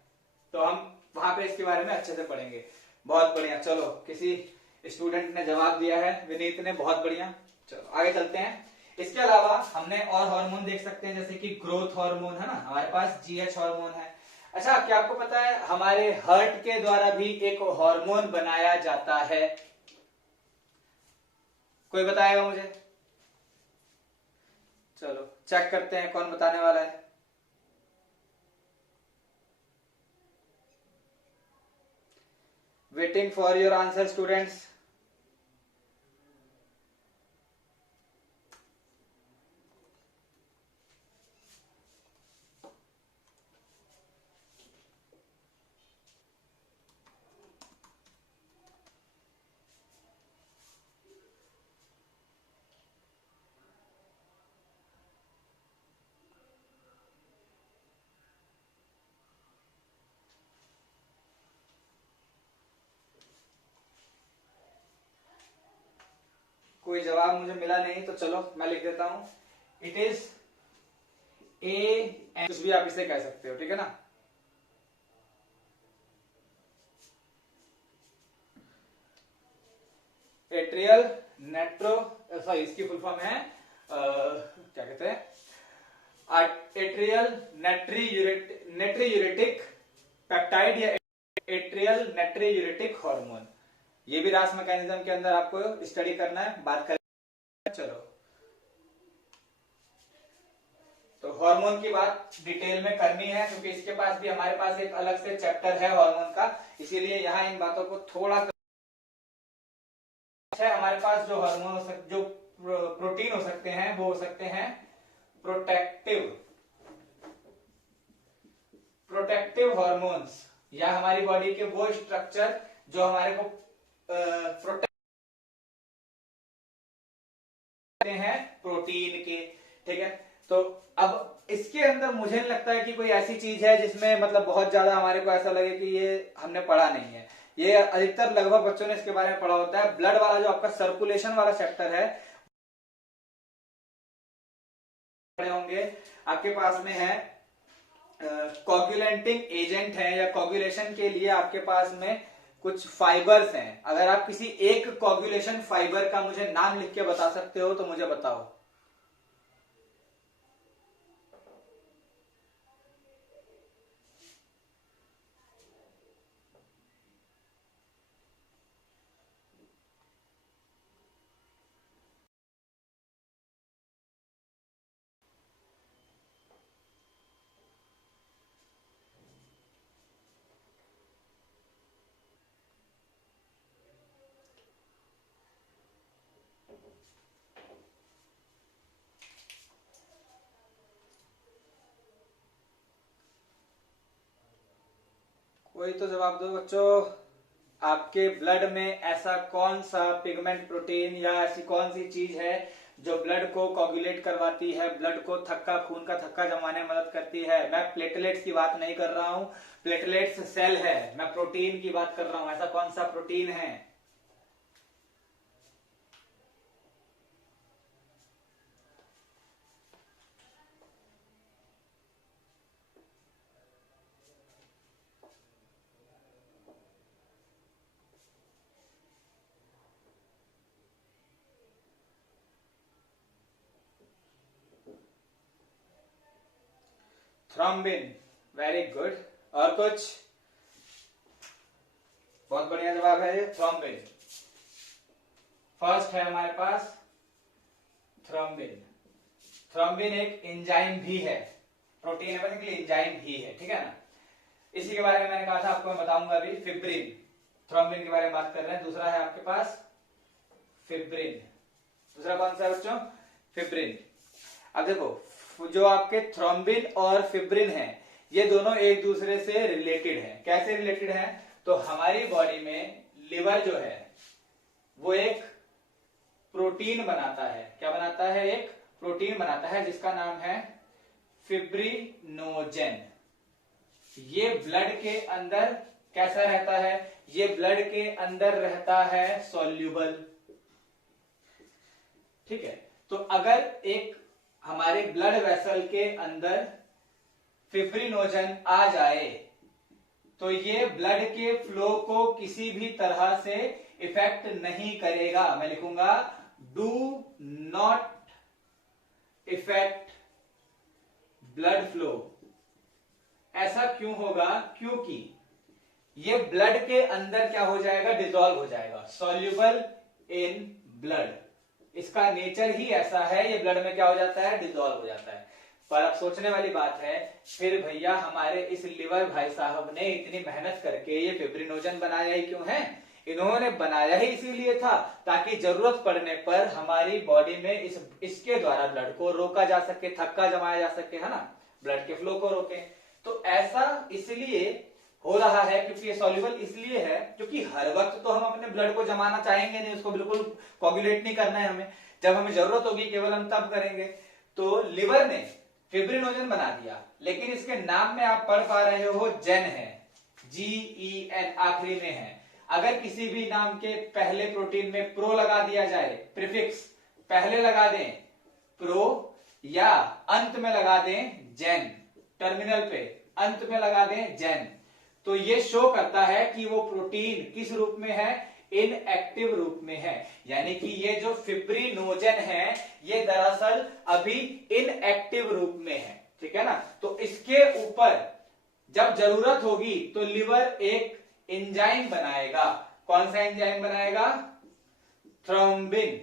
तो हम वहां पे इसके बारे में अच्छे से पढ़ेंगे। बहुत बढ़िया, चलो किसी स्टूडेंट ने जवाब दिया है, विनीत ने, बहुत बढ़िया। चलो आगे चलते हैं। इसके अलावा हमने और हार्मोन देख सकते हैं, जैसे कि ग्रोथ हार्मोन है ना हमारे पास, जीएच हार्मोन है। अच्छा, क्या आपको पता है हमारे हार्ट के द्वारा भी एक हार्मोन बनाया जाता है? कोई बताएगा मुझे? चलो चेक करते हैं कौन बताने वाला है। Waiting for your answer students. कोई जवाब मुझे मिला नहीं, तो चलो मैं लिख देता हूं। इट इज ए, कुछ भी आप इसे कह सकते हो, ठीक है ना। एट्रियल नेट्रो, सॉरी इसकी फुल फॉर्म है क्या कहते हैं, एट्रियल नेट्रीयूरेटिक पेप्टाइड या एट्रियल नेट्रीयूरेटिक हार्मोन। ये भी रास मैकेनिज्म के अंदर आपको स्टडी करना है, बात करें। चलो, तो हार्मोन की बात डिटेल में करनी है, क्योंकि इसके पास भी हमारे पास एक अलग से चैप्टर है हार्मोन का, इसीलिए यहाँ इन बातों को थोड़ा है। हमारे पास जो हार्मोन हो सकते, जो प्रोटीन हो सकते हैं, वो हो सकते हैं प्रोटेक्टिव प्रोटेक्टिव हार्मोन्स, या हमारी बॉडी के वो स्ट्रक्चर जो हमारे को प्रोटेक्ट हैं प्रोटीन के। ठीक है, तो अब इसके अंदर मुझे नहीं लगता है कि कोई ऐसी चीज है जिसमें मतलब बहुत ज्यादा हमारे को ऐसा लगे कि ये हमने पढ़ा नहीं है। ये अधिकतर लगभग बच्चों ने इसके बारे में पढ़ा होता है। ब्लड वाला जो आपका सर्कुलेशन वाला चैप्टर है, पढ़े होंगे। आपके पास में है कोगुलेंटिंग एजेंट है, या कोगुलेशन के लिए आपके पास में कुछ फाइबर्स हैं। अगर आप किसी एक कोगुलेशन फाइबर का मुझे नाम लिख के बता सकते हो तो मुझे बताओ। कोई तो जवाब दो बच्चों। आपके ब्लड में ऐसा कौन सा पिगमेंट प्रोटीन या ऐसी कौन सी चीज है जो ब्लड को कोगुलेट करवाती है, ब्लड को थक्का, खून का थक्का जमाने में मदद करती है? मैं प्लेटलेट्स की बात नहीं कर रहा हूं, प्लेटलेट्स सेल है, मैं प्रोटीन की बात कर रहा हूं। ऐसा कौन सा प्रोटीन है? Thrombin, very good. और कुछ? बहुत बढ़िया जवाब है ये, थ्रोम्बिन। फर्स्ट है हमारे पास थ्रोम्बिन। थ्रोम्बिन एक एंजाइम भी है, प्रोटीन है बेसिकली, एंजाइम भी है, ठीक है ना। इसी के बारे में मैंने कहा था आपको मैं बताऊंगा अभी, फिब्रिन। थ्रोम्बिन के बारे में बात कर रहे हैं। दूसरा है आपके पास फिब्रिन। दूसरा कौन सा है बच्चों? फिब्रिन। अब देखो, जो आपके थ्रोम्बिन और फिब्रिन है, ये दोनों एक दूसरे से रिलेटेड है। कैसे रिलेटेड है? तो हमारी बॉडी में लिवर जो है वो एक प्रोटीन बनाता है। क्या बनाता है? एक प्रोटीन बनाता है जिसका नाम है फिब्रिनोजेन। ये ब्लड के अंदर कैसा रहता है? ये ब्लड के अंदर रहता है सॉल्यूबल, ठीक है। तो अगर एक हमारे ब्लड वेसल के अंदर फिब्रिनोजन आ जाए तो ये ब्लड के फ्लो को किसी भी तरह से इफेक्ट नहीं करेगा। मैं लिखूंगा do not effect blood flow. ऐसा क्यों होगा? क्योंकि ये ब्लड के अंदर क्या हो जाएगा? डिसॉल्व हो जाएगा, सॉल्यूबल इन ब्लड। इसका नेचर ही ऐसा है, ये ब्लड में क्या हो जाता है? डिसॉल्व हो जाता है। पर अब सोचने वाली बात है, फिर भैया हमारे इस लिवर भाई साहब ने इतनी मेहनत करके ये फिब्रिनोजन बनाया ही क्यों है? इन्होंने बनाया ही इसीलिए था ताकि जरूरत पड़ने पर हमारी बॉडी में इसके द्वारा ब्लड को रोका जा सके, थक्का जमाया जा सके, है ना, ब्लड के फ्लो को रोके। तो ऐसा इसलिए हो रहा है क्योंकि ये सॉल्युबल इसलिए है क्योंकि हर वक्त तो हम अपने ब्लड को जमाना चाहेंगे नहीं, उसको बिल्कुल कोगुलेट नहीं करना है हमें। जब हमें जरूरत होगी केवल हम तब करेंगे। तो लिवर ने फिब्रिनोजन बना दिया, लेकिन इसके नाम में आप पढ़ पा रहे हो जेन है, GEN आखिरी में है। अगर किसी भी नाम के पहले प्रोटीन में प्रो लगा दिया जाए, प्रीफिक्स पहले लगा दें प्रो या अंत में लगा दें जेन, टर्मिनल पे अंत में लगा दें जेन, तो ये शो करता है कि वो प्रोटीन किस रूप में है? इनएक्टिव रूप में है। यानी कि ये जो फिब्रिनोजन है ये दरअसल अभी इनएक्टिव रूप में है, ठीक है ना। तो इसके ऊपर जब जरूरत होगी तो लिवर एक एंजाइम बनाएगा। कौन सा एंजाइम बनाएगा? थ्रोम्बिन।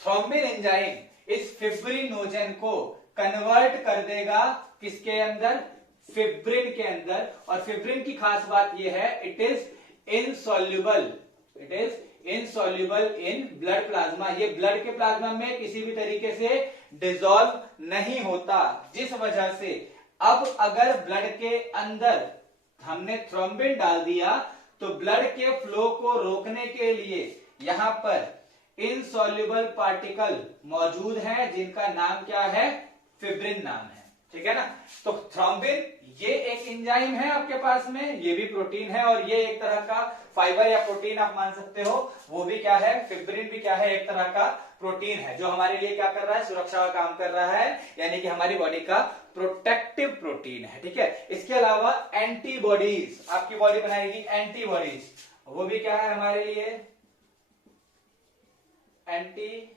थ्रोम्बिन एंजाइम इस फिब्रिनोजन को कन्वर्ट कर देगा किसके अंदर? फिब्रिन के अंदर। और फिब्रिन की खास बात यह है, it is insoluble, it is insoluble in blood plasma. ये ब्लड के प्लाज्मा में किसी भी तरीके से डिसॉल्व नहीं होता, जिस वजह से अब अगर ब्लड के अंदर हमने थ्रोम्बिन डाल दिया तो ब्लड के फ्लो को रोकने के लिए यहां पर इनसॉल्युबल पार्टिकल मौजूद हैं जिनका नाम क्या है? फिब्रिन नाम है, ठीक है ना। तो थ्रोम्बिन ये एक एंजाइम है आपके पास में, ये भी प्रोटीन है, और ये एक तरह का फाइबर या प्रोटीन आप मान सकते हो। वो भी क्या है? फिब्रिन भी क्या है? एक तरह का प्रोटीन है जो हमारे लिए क्या कर रहा है? सुरक्षा का काम कर रहा है, यानी कि हमारी बॉडी का प्रोटेक्टिव प्रोटीन है, ठीक है। इसके अलावा एंटीबॉडीज आपकी बॉडी बनाएगी, एंटीबॉडीज, वो भी क्या है हमारे लिए? एंटीबॉडीज,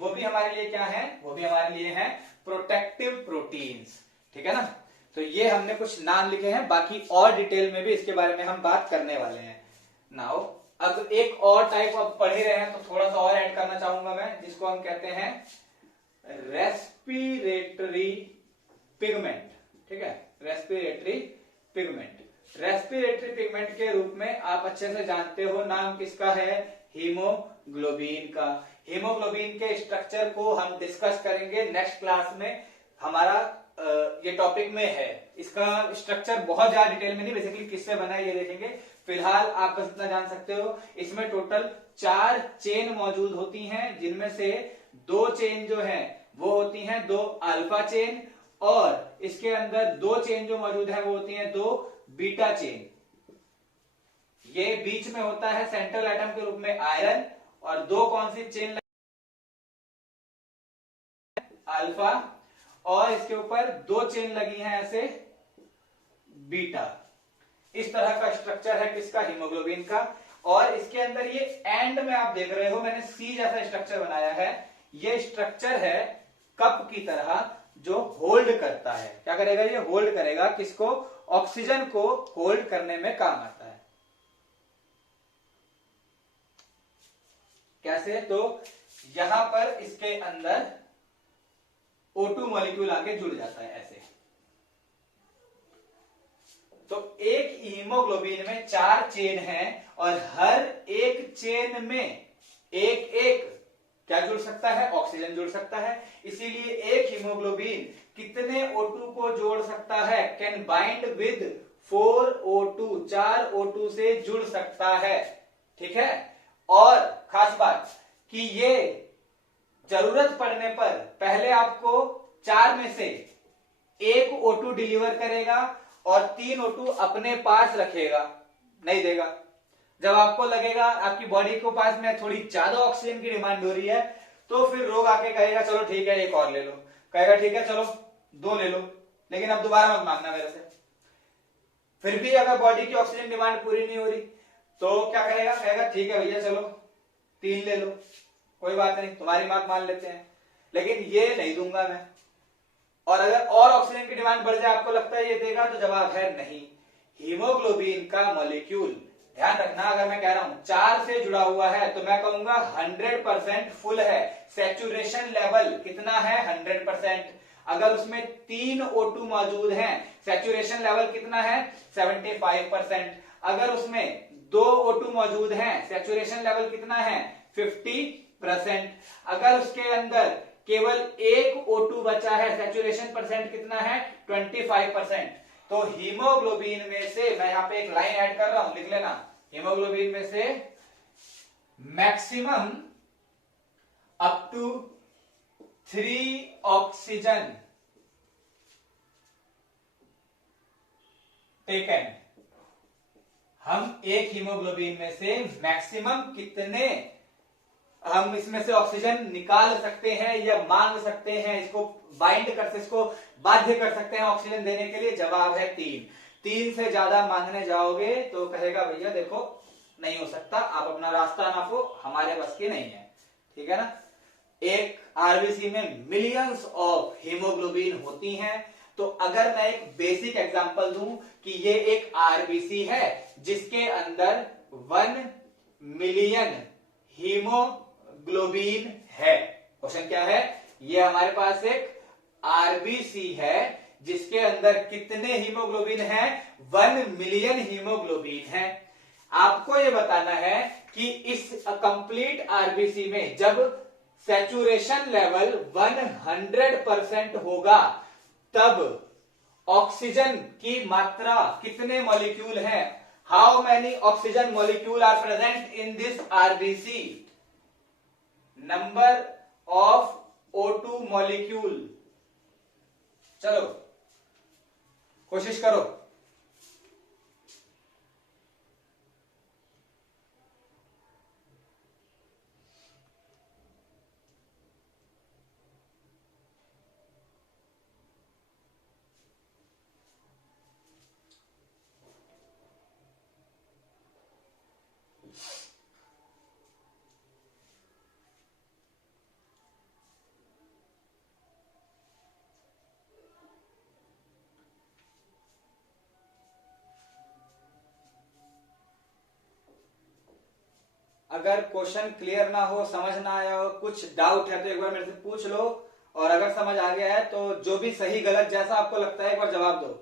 वो भी हमारे लिए क्या है? वो भी हमारे लिए है प्रोटेक्टिव प्रोटीन्स, ठीक है ना। तो ये हमने कुछ नाम लिखे हैं, बाकी और डिटेल में भी इसके बारे में हम बात करने वाले हैं। नाउ अब एक और टाइप अब पढ़ ही रहे हैं तो थोड़ा सा और ऐड करना चाहूंगा मैं, जिसको हम कहते हैं रेस्पिरेटरी पिगमेंट, ठीक है। Respiratory pigment. रेस्पिरेटरी पिगमेंट के रूप में आप अच्छे से जानते हो, नाम किसका है? हीमोग्लोबिन का। हीमोग्लोबिन के स्ट्रक्चर को हम डिस्कस करेंगे नेक्स्ट क्लास में। हमारा ये टॉपिक में है। इसका स्ट्रक्चर बहुत ज्यादा डिटेल में नहीं, बेसिकली किससे बना है ये देखेंगे। फिलहाल आप बस इतना जान सकते हो, इसमें टोटल 4 चेन मौजूद होती हैं, जिनमें से 2 चेन जो है वो होती हैं 2 अल्फा चेन, और इसके अंदर 2 चेन जो मौजूद है वो होती हैं 2 बीटा चेन। ये बीच में होता है सेंट्रल एटम के रूप में आयरन, और 2 कौन सी चेन अल्फा, और इसके ऊपर 2 चेन लगी हैं ऐसे बीटा। इस तरह का स्ट्रक्चर है किसका, हीमोग्लोबिन का। और इसके अंदर ये एंड में आप देख रहे हो मैंने सी जैसा स्ट्रक्चर बनाया है। ये स्ट्रक्चर है कप की तरह जो होल्ड करता है। क्या करेगा, ये होल्ड करेगा किसको, ऑक्सीजन को होल्ड करने में काम आता है। कैसे, तो यहां पर इसके अंदर O2 मॉलिक्यूल आके जुड़ जाता है ऐसे। तो एक हीमोग्लोबिन में 4 चेन हैं, और हर एक चेन में एक एक क्या जुड़ सकता है, ऑक्सीजन जुड़ सकता है। इसीलिए एक हीमोग्लोबिन कितने O2 को जोड़ सकता है, can bind with 4 O2, 4 O2 से जुड़ सकता है। ठीक है। और खास बात कि ये जरूरत पड़ने पर पहले आपको 4 में से 1 O2 डिलीवर करेगा और 3 O2 अपने पास रखेगा, नहीं देगा। जब आपको लगेगा आपकी बॉडी को पास में थोड़ी ज्यादा ऑक्सीजन की डिमांड हो रही है, तो फिर रोग आके कहेगा चलो ठीक है 1 और ले लो, कहेगा ठीक है चलो 2 ले लो, लेकिन अब दोबारा मत मांगना मेरे से। फिर भी अगर बॉडी की ऑक्सीजन डिमांड पूरी नहीं हो रही तो क्या करेगा, कहेगा ठीक है भैया चलो 3 ले लो, कोई बात नहीं तुम्हारी बात मान लेते हैं, लेकिन ये नहीं दूंगा मैं। और अगर और ऑक्सीजन की डिमांड बढ़ जाए, आपको लगता है ये देगा, तो जवाब है नहीं। हीमोग्लोबिन का मॉलिक्यूल, ध्यान रखना, अगर मैं कह रहा हूं 4 से जुड़ा हुआ है तो मैं कहूंगा 100% फुल है। सैचुरेशन लेवल कितना है, 100%। अगर उसमें 3 O2 मौजूद हैं, सैचुरेशन लेवल कितना है, 75%। अगर उसमें 2 O2 मौजूद हैं, सैचुरेशन लेवल कितना है, 50%। अगर उसके अंदर केवल 1 O2 बचा है, सैचुरेशन परसेंट कितना है, 25%। तो हीमोग्लोबिन में से, मैं यहां पे एक लाइन ऐड कर रहा हूं, लिख लेना, हीमोग्लोबिन में से maximum up to 3 oxygen taken, हम एक हीमोग्लोबिन में से मैक्सिमम कितने हम इसमें से ऑक्सीजन निकाल सकते हैं या मांग सकते हैं, इसको बाइंड कर सकते, इसको बाध्य कर सकते हैं ऑक्सीजन देने के लिए। जवाब है 3। 3 से ज्यादा मांगने जाओगे तो कहेगा भैया देखो नहीं हो सकता, आप अपना रास्ता नापो, हमारे बस की नहीं है। ठीक है ना। एक आरबीसी में मिलियंस ऑफ हीमोग्लोबिन होती हैं। तो अगर मैं एक बेसिक एग्जांपल दूं कि ये एक आरबीसी है जिसके अंदर 1 मिलियन हीमोग्लोबिन है। क्वेश्चन क्या है, ये हमारे पास एक आरबीसी है जिसके अंदर कितने हीमोग्लोबिन है, 1 मिलियन हीमोग्लोबिन है। आपको ये बताना है कि इस कंप्लीट आरबीसी में जब सैचुरेशन लेवल 100% होगा तब ऑक्सीजन की मात्रा कितने मॉलिक्यूल हैं, how many oxygen molecule are present in this RBC, number of O2 molecule. चलो कोशिश करो। अगर क्वेश्चन क्लियर ना हो, समझ ना आया हो, कुछ डाउट है तो एक बार मेरे से पूछ लो, और अगर समझ आ गया है तो जो भी सही गलत जैसा आपको लगता है एक बार जवाब दो।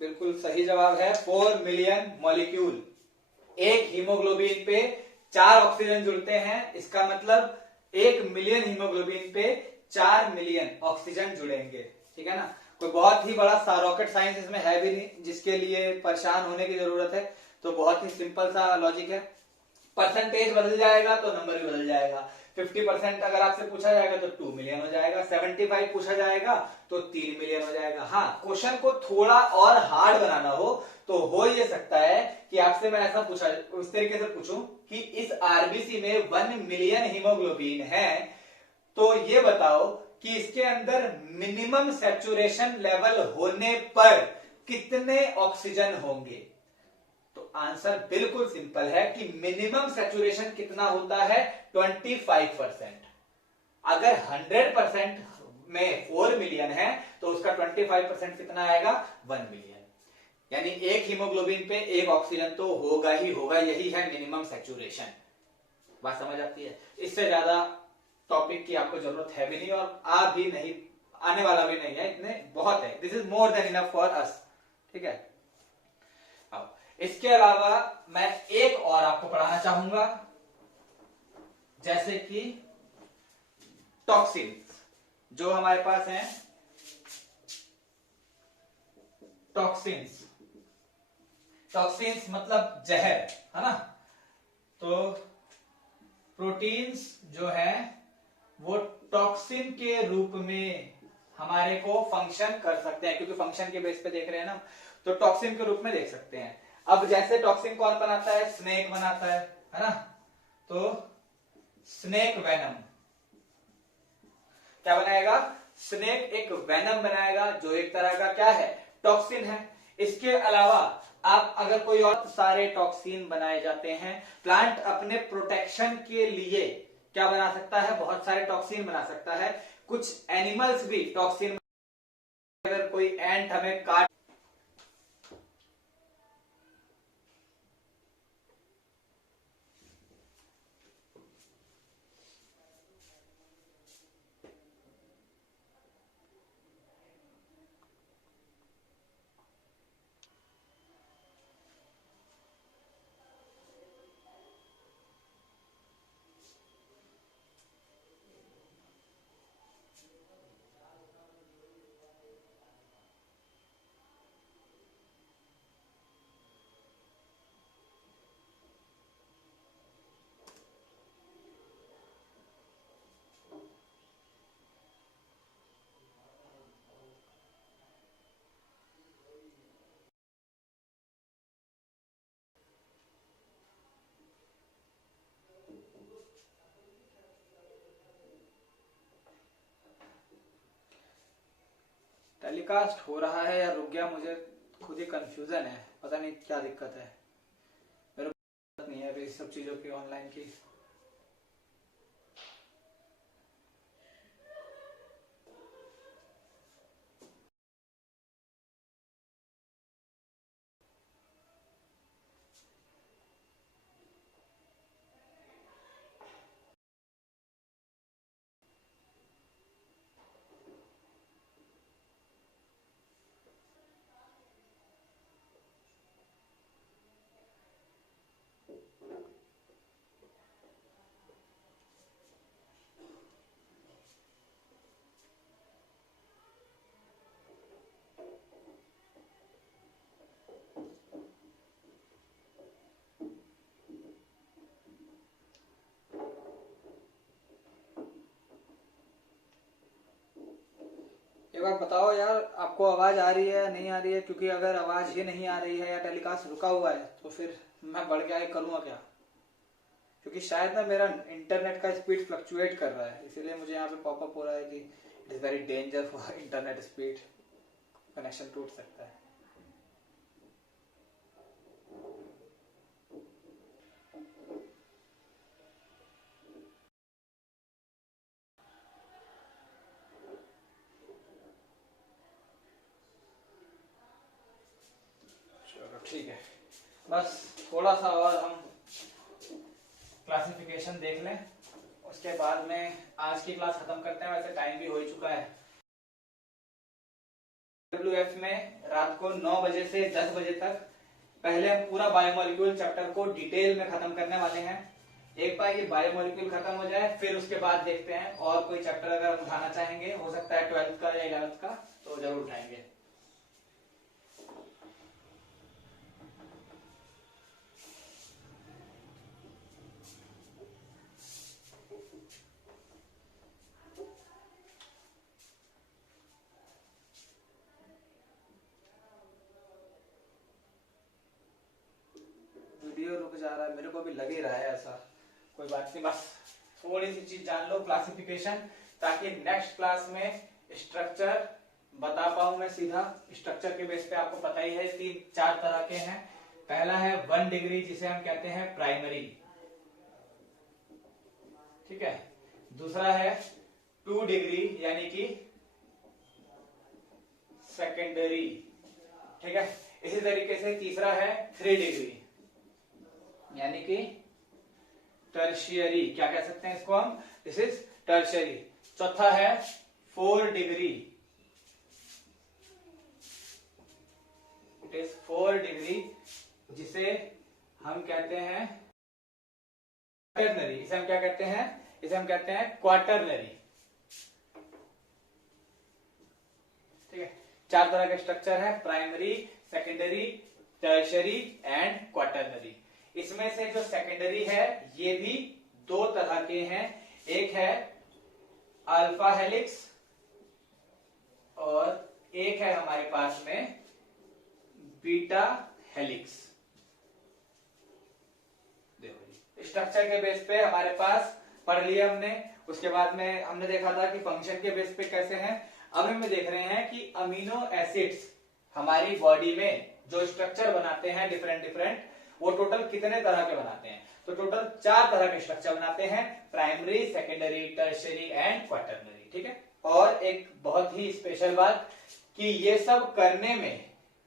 बिल्कुल सही जवाब है 4 मिलियन मॉलिक्यूल। एक हीमोग्लोबिन पे 4 ऑक्सीजन जुड़ते हैं, इसका मतलब 1 मिलियन हीमोग्लोबिन पे 4 मिलियन ऑक्सीजन जुड़ेंगे। ठीक है ना, कोई बहुत ही बड़ा रॉकेट साइंस इसमें है भी नहीं जिसके लिए परेशान होने की जरूरत है। तो बहुत ही सिंपल सा लॉजिक है। परसेंटेज बदल जाएगा तो नंबर भी बदल जाएगा। 50% अगर आपसे पूछा जाएगा तो 2 मिलियन हो जाएगा, 75 पूछा जाएगा तो 3 मिलियन हो जाएगा। हाँ, क्वेश्चन को थोड़ा और हार्ड बनाना हो हो ये सकता है कि आपसे मैं ऐसा पूछा, उस तरीके से पूछूं कि इस आरबीसी में 1 मिलियन हीमोग्लोबिन है, तो ये बताओ कि इसके अंदर मिनिमम सैचुरेशन लेवल होने पर कितने ऑक्सीजन होंगे। तो आंसर बिल्कुल सिंपल है कि मिनिमम सैचुरेशन कितना होता है 25%। अगर 100% में 4 मिलियन है तो उसका 25% कितना आएगा 1 मिलियन। यानी एक हीमोग्लोबिन पे 1 ऑक्सीजन तो होगा ही होगा, यही है मिनिमम सैचुरेशन। बात समझ आती है? इससे ज्यादा टॉपिक की आपको जरूरत है भी नहीं और आ भी नहीं, आने वाला भी नहीं है, इतने बहुत है। This is more than enough for us. ठीक है, अब इसके अलावा मैं एक और आपको पढ़ाना चाहूंगा, जैसे कि टॉक्सिन्स जो हमारे पास हैं। टॉक्सिन्स, टॉक्सिन्स मतलब जहर, है ना। तो प्रोटीन्स जो है वो टॉक्सिन के रूप में हमारे को फंक्शन कर सकते हैं, क्योंकि फंक्शन के बेस पे देख रहे हैं ना, तो टॉक्सिन के रूप में देख सकते हैं। अब जैसे टॉक्सिन कौन बनाता है, स्नेक बनाता है ना। तो स्नेक वेनम क्या बनाएगा, स्नेक एक वेनम बनाएगा जो एक तरह का क्या है, टॉक्सिन है। इसके अलावा आप अगर कोई और सारे टॉक्सिन बनाए जाते हैं, प्लांट अपने प्रोटेक्शन के लिए क्या बना सकता है, बहुत सारे टॉक्सिन बना सकता है। कुछ एनिमल्स भी टॉक्सिन, अगर कोई एंट हमें काट, टेलीकास्ट हो रहा है या रुक गया, मुझे खुद ही कंफ्यूजन है, पता नहीं क्या दिक्कत है। मेरे को नहीं है अभी इस सब चीजों की, ऑनलाइन की। एक बार बताओ यार, आपको आवाज आ रही है या नहीं आ रही है? क्योंकि अगर आवाज ही नहीं आ रही है या टेलीकास्ट रुका हुआ है तो फिर मैं बढ़ के आगे करूंगा क्या? क्योंकि शायद ना मेरा इंटरनेट का स्पीड फ्लक्चुएट कर रहा है, इसीलिए मुझे यहाँ पे पॉपअप हो रहा है कि it is very danger for internet speed, connection टूट सकता है। चलो ठीक है, बस थोड़ा सा और हम क्लासिफिकेशन देख लें, उसके बाद में आज की क्लास खत्म करते हैं। वैसे टाइम भी हो ही चुका है। EWF में रात को 9 बजे से 10 बजे तक पहले हम पूरा बायोमोलिक्यूल चैप्टर को डिटेल में खत्म करने वाले हैं। एक बार ये बायोमोलिक्यूल खत्म हो जाए फिर उसके बाद देखते हैं और कोई चैप्टर अगर हम उठाना चाहेंगे, हो सकता है 12th का या 11th का, तो जरूर उठाएंगे। वीडियो रुक जा रहा है, मेरे को भी लग ही रहा है ऐसा। कोई बात नहीं, बस थोड़ी सी चीज जान लो क्लासिफिकेशन, ताकि नेक्स्ट क्लास में स्ट्रक्चर बता पाऊं मैं सीधा। स्ट्रक्चर के बेस पे आपको पता ही है 3-4 तरह के हैं। पहला है 1 डिग्री जिसे हम कहते हैं प्राइमरी, ठीक है। दूसरा है 2 डिग्री यानी कि सेकेंडरी, ठीक है। इसी तरीके से तीसरा है 3 डिग्री यानी कि टर्शियरी, क्या कह सकते हैं इसको हम, दिस इज टर्शियरी। चौथा है 4 डिग्री, इट इज 4 डिग्री जिसे हम कहते हैं क्वार्टरनरी। इसे हम क्या कहते हैं, इसे हम कहते हैं क्वार्टरनरी, ठीक है। 4 तरह के स्ट्रक्चर है, primary, secondary, tertiary and quaternary. इसमें से जो सेकेंडरी है ये भी 2 तरह के हैं, एक है अल्फा हेलिक्स और एक है हमारे पास में बीटा हेलिक्स। देखो स्ट्रक्चर के बेस पे हमारे पास पढ़ लिया हमने, उसके बाद में हमने देखा था कि फंक्शन के बेस पे कैसे हैं। अब हम देख रहे हैं कि अमीनो एसिड्स हमारी बॉडी में जो स्ट्रक्चर बनाते हैं डिफरेंट डिफरेंट, वो टोटल कितने तरह के बनाते हैं। तो टोटल 4 तरह के स्ट्रक्चर बनाते हैं, primary, secondary, tertiary and quaternary, ठीक है। और एक बहुत ही स्पेशल बात कि ये सब करने में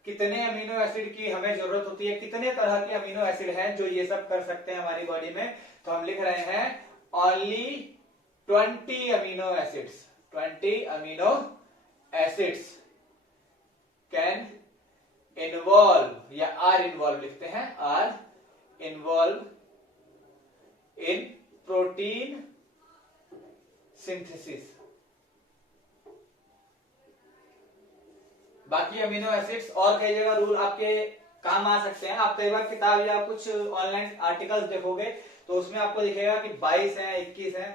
कितने अमीनो एसिड की हमें जरूरत होती है, कितने तरह के अमीनो एसिड हैं जो ये सब कर सकते हैं हमारी बॉडी में। तो हम लिख रहे हैं only 20 amino acids, 20 amino acids can involve, या आर इन्वॉल्व लिखते हैं, are involve in protein synthesis. बाकी अमीनो एसिड्स और कई जगह रूल आपके काम आ सकते हैं। आप कई बार किताब या कुछ ऑनलाइन आर्टिकल्स देखोगे तो उसमें आपको दिखेगा कि 22 हैं, 21 हैं,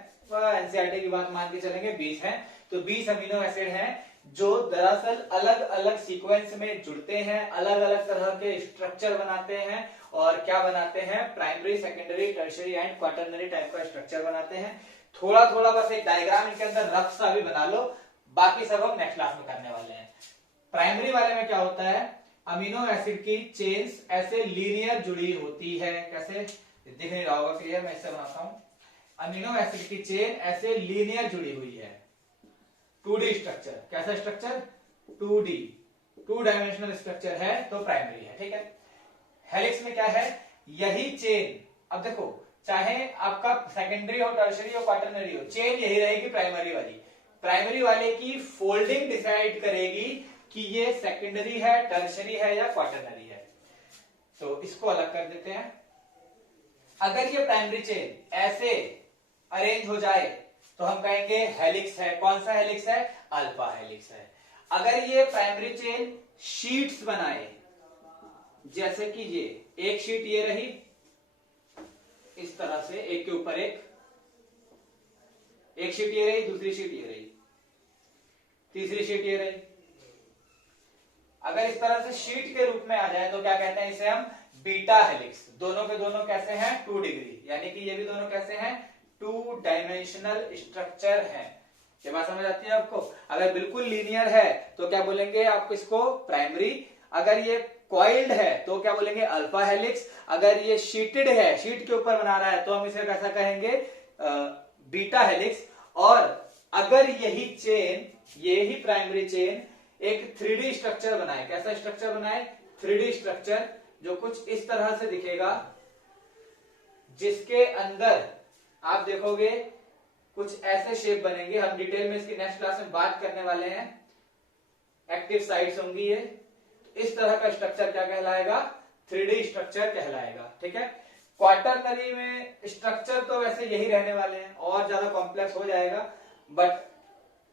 एनसीईआरटी की बात मान के चलेंगे 20 हैं। तो 20 अमीनो एसिड हैं जो दरअसल अलग अलग सीक्वेंस में जुड़ते हैं, अलग अलग तरह के स्ट्रक्चर बनाते हैं। और क्या बनाते हैं, primary, secondary, tertiary and quaternary type का स्ट्रक्चर बनाते हैं। थोड़ा थोड़ा बस एक डायग्राम इनके अंदर रफ सा भी बना लो, बाकी सब हम नेक्स्ट क्लास में करने वाले हैं। प्राइमरी वाले में क्या होता है, अमीनो एसिड की चेन्स ऐसे लीनियर जुड़ी होती है, कैसे दिख नहीं रहा होगा क्लियर, मैं इससे बनाता हूं। अमीनो एसिड की चेन ऐसे लीनियर जुड़ी हुई है, 2D स्ट्रक्चर। कैसा स्ट्रक्चर, 2D, 2 डायमेंशनल स्ट्रक्चर है तो प्राइमरी है, ठीक है। हेलिक्स में क्या है, यही चेन, अब देखो चाहे आपका सेकेंडरी हो, टर्शियरी हो, क्वार्टरनरी हो, चेन यही रहेगी प्राइमरी वाली। प्राइमरी वाले की फोल्डिंग डिसाइड करेगी कि ये सेकेंडरी है, टर्शियरी है या क्वार्टरनरी है। तो इसको अलग कर देते हैं। अगर ये प्राइमरी चेन ऐसे अरेंज हो जाए तो हम कहेंगे हेलिक्स है। कौन सा हेलिक्स है, अल्फा हेलिक्स है। अगर ये प्राइमरी चेन शीट्स बनाए, जैसे कि ये एक शीट ये रही इस तरह से, एक के ऊपर एक शीट ये रही, दूसरी शीट ये रही, तीसरी शीट ये रही। अगर इस तरह से शीट के रूप में आ जाए तो क्या कहते हैं, इसे हम बीटा हेलिक्स। दोनों के दोनों कैसे हैं, 2 डिग्री, यानी कि ये भी दोनों कैसे हैं, 2 डायमेंशनल स्ट्रक्चर है। ये बात समझ आती है आपको। अगर बिल्कुल लीनियर है तो क्या बोलेंगे आप इसको, प्राइमरी। अगर ये कॉइल्ड है तो क्या बोलेंगे, अल्फा हेलिक्स। अगर ये शीटेड है, शीट के ऊपर बना रहा है, तो हम इसे कैसा कहेंगे, बीटा हेलिक्स। और अगर यही चेन, यही प्राइमरी चेन एक 3D स्ट्रक्चर बनाए, कैसा स्ट्रक्चर बनाए, 3D स्ट्रक्चर, जो कुछ इस तरह से दिखेगा, जिसके अंदर आप देखोगे कुछ ऐसे शेप बनेंगे। हम डिटेल में इसकी नेक्स्ट क्लास में बात करने वाले हैं। एक्टिव साइट्स होंगी ये। इस तरह का स्ट्रक्चर क्या कहलाएगा? 3D स्ट्रक्चर कहलाएगा। ठीक है, क्वार्टरनरी में स्ट्रक्चर तो वैसे यही रहने वाले हैं, और ज्यादा कॉम्प्लेक्स हो जाएगा, बट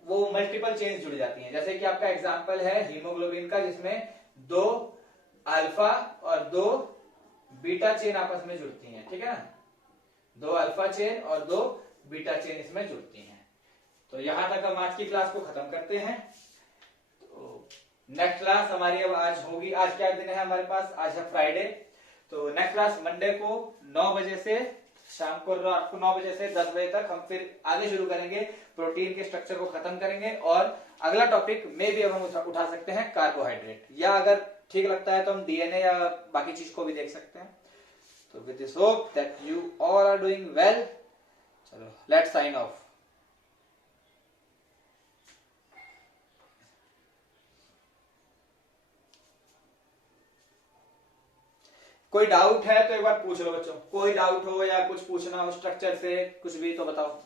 वो मल्टीपल चेन्स जुड़ जाती हैं। जैसे कि आपका एग्जांपल है हीमोग्लोबिन का, जिसमें 2 अल्फा और 2 बीटा चेन आपस में जुड़ती हैं। ठीक है ना, 2 अल्फा चेन और 2 बीटा चेन इसमें जुड़ती हैं। तो यहां तक हम आज की क्लास को खत्म करते हैं। तो नेक्स्ट क्लास हमारी अब आज होगी। आज क्या दिन है हमारे पास? आज है फ्राइडे। तो नेक्स्ट क्लास मंडे को 9 बजे से, शाम को रात को 9 बजे से 10 बजे तक हम फिर आगे शुरू करेंगे, प्रोटीन के स्ट्रक्चर को खत्म करेंगे। और अगला टॉपिक में भी अब हम उठा सकते हैं कार्बोहाइड्रेट, या अगर ठीक लगता है तो हम डीएनए या बाकी चीज को भी देख सकते हैं। तो with this hope that you all are doing well. चलो, लेट्स साइन ऑफ। कोई डाउट है तो एक बार पूछ लो बच्चों, कोई डाउट हो या कुछ पूछना हो स्ट्रक्चर से, कुछ भी तो बताओ।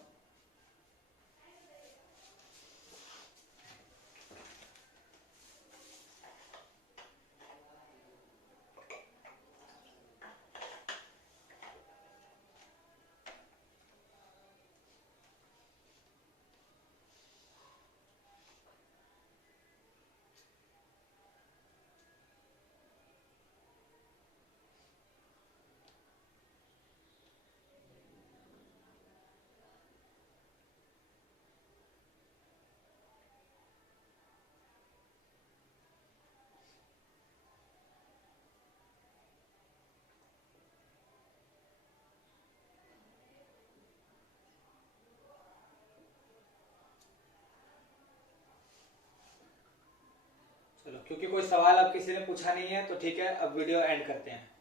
चलो, क्योंकि कोई सवाल अब किसी ने पूछा नहीं है तो ठीक है, अब वीडियो एंड करते हैं।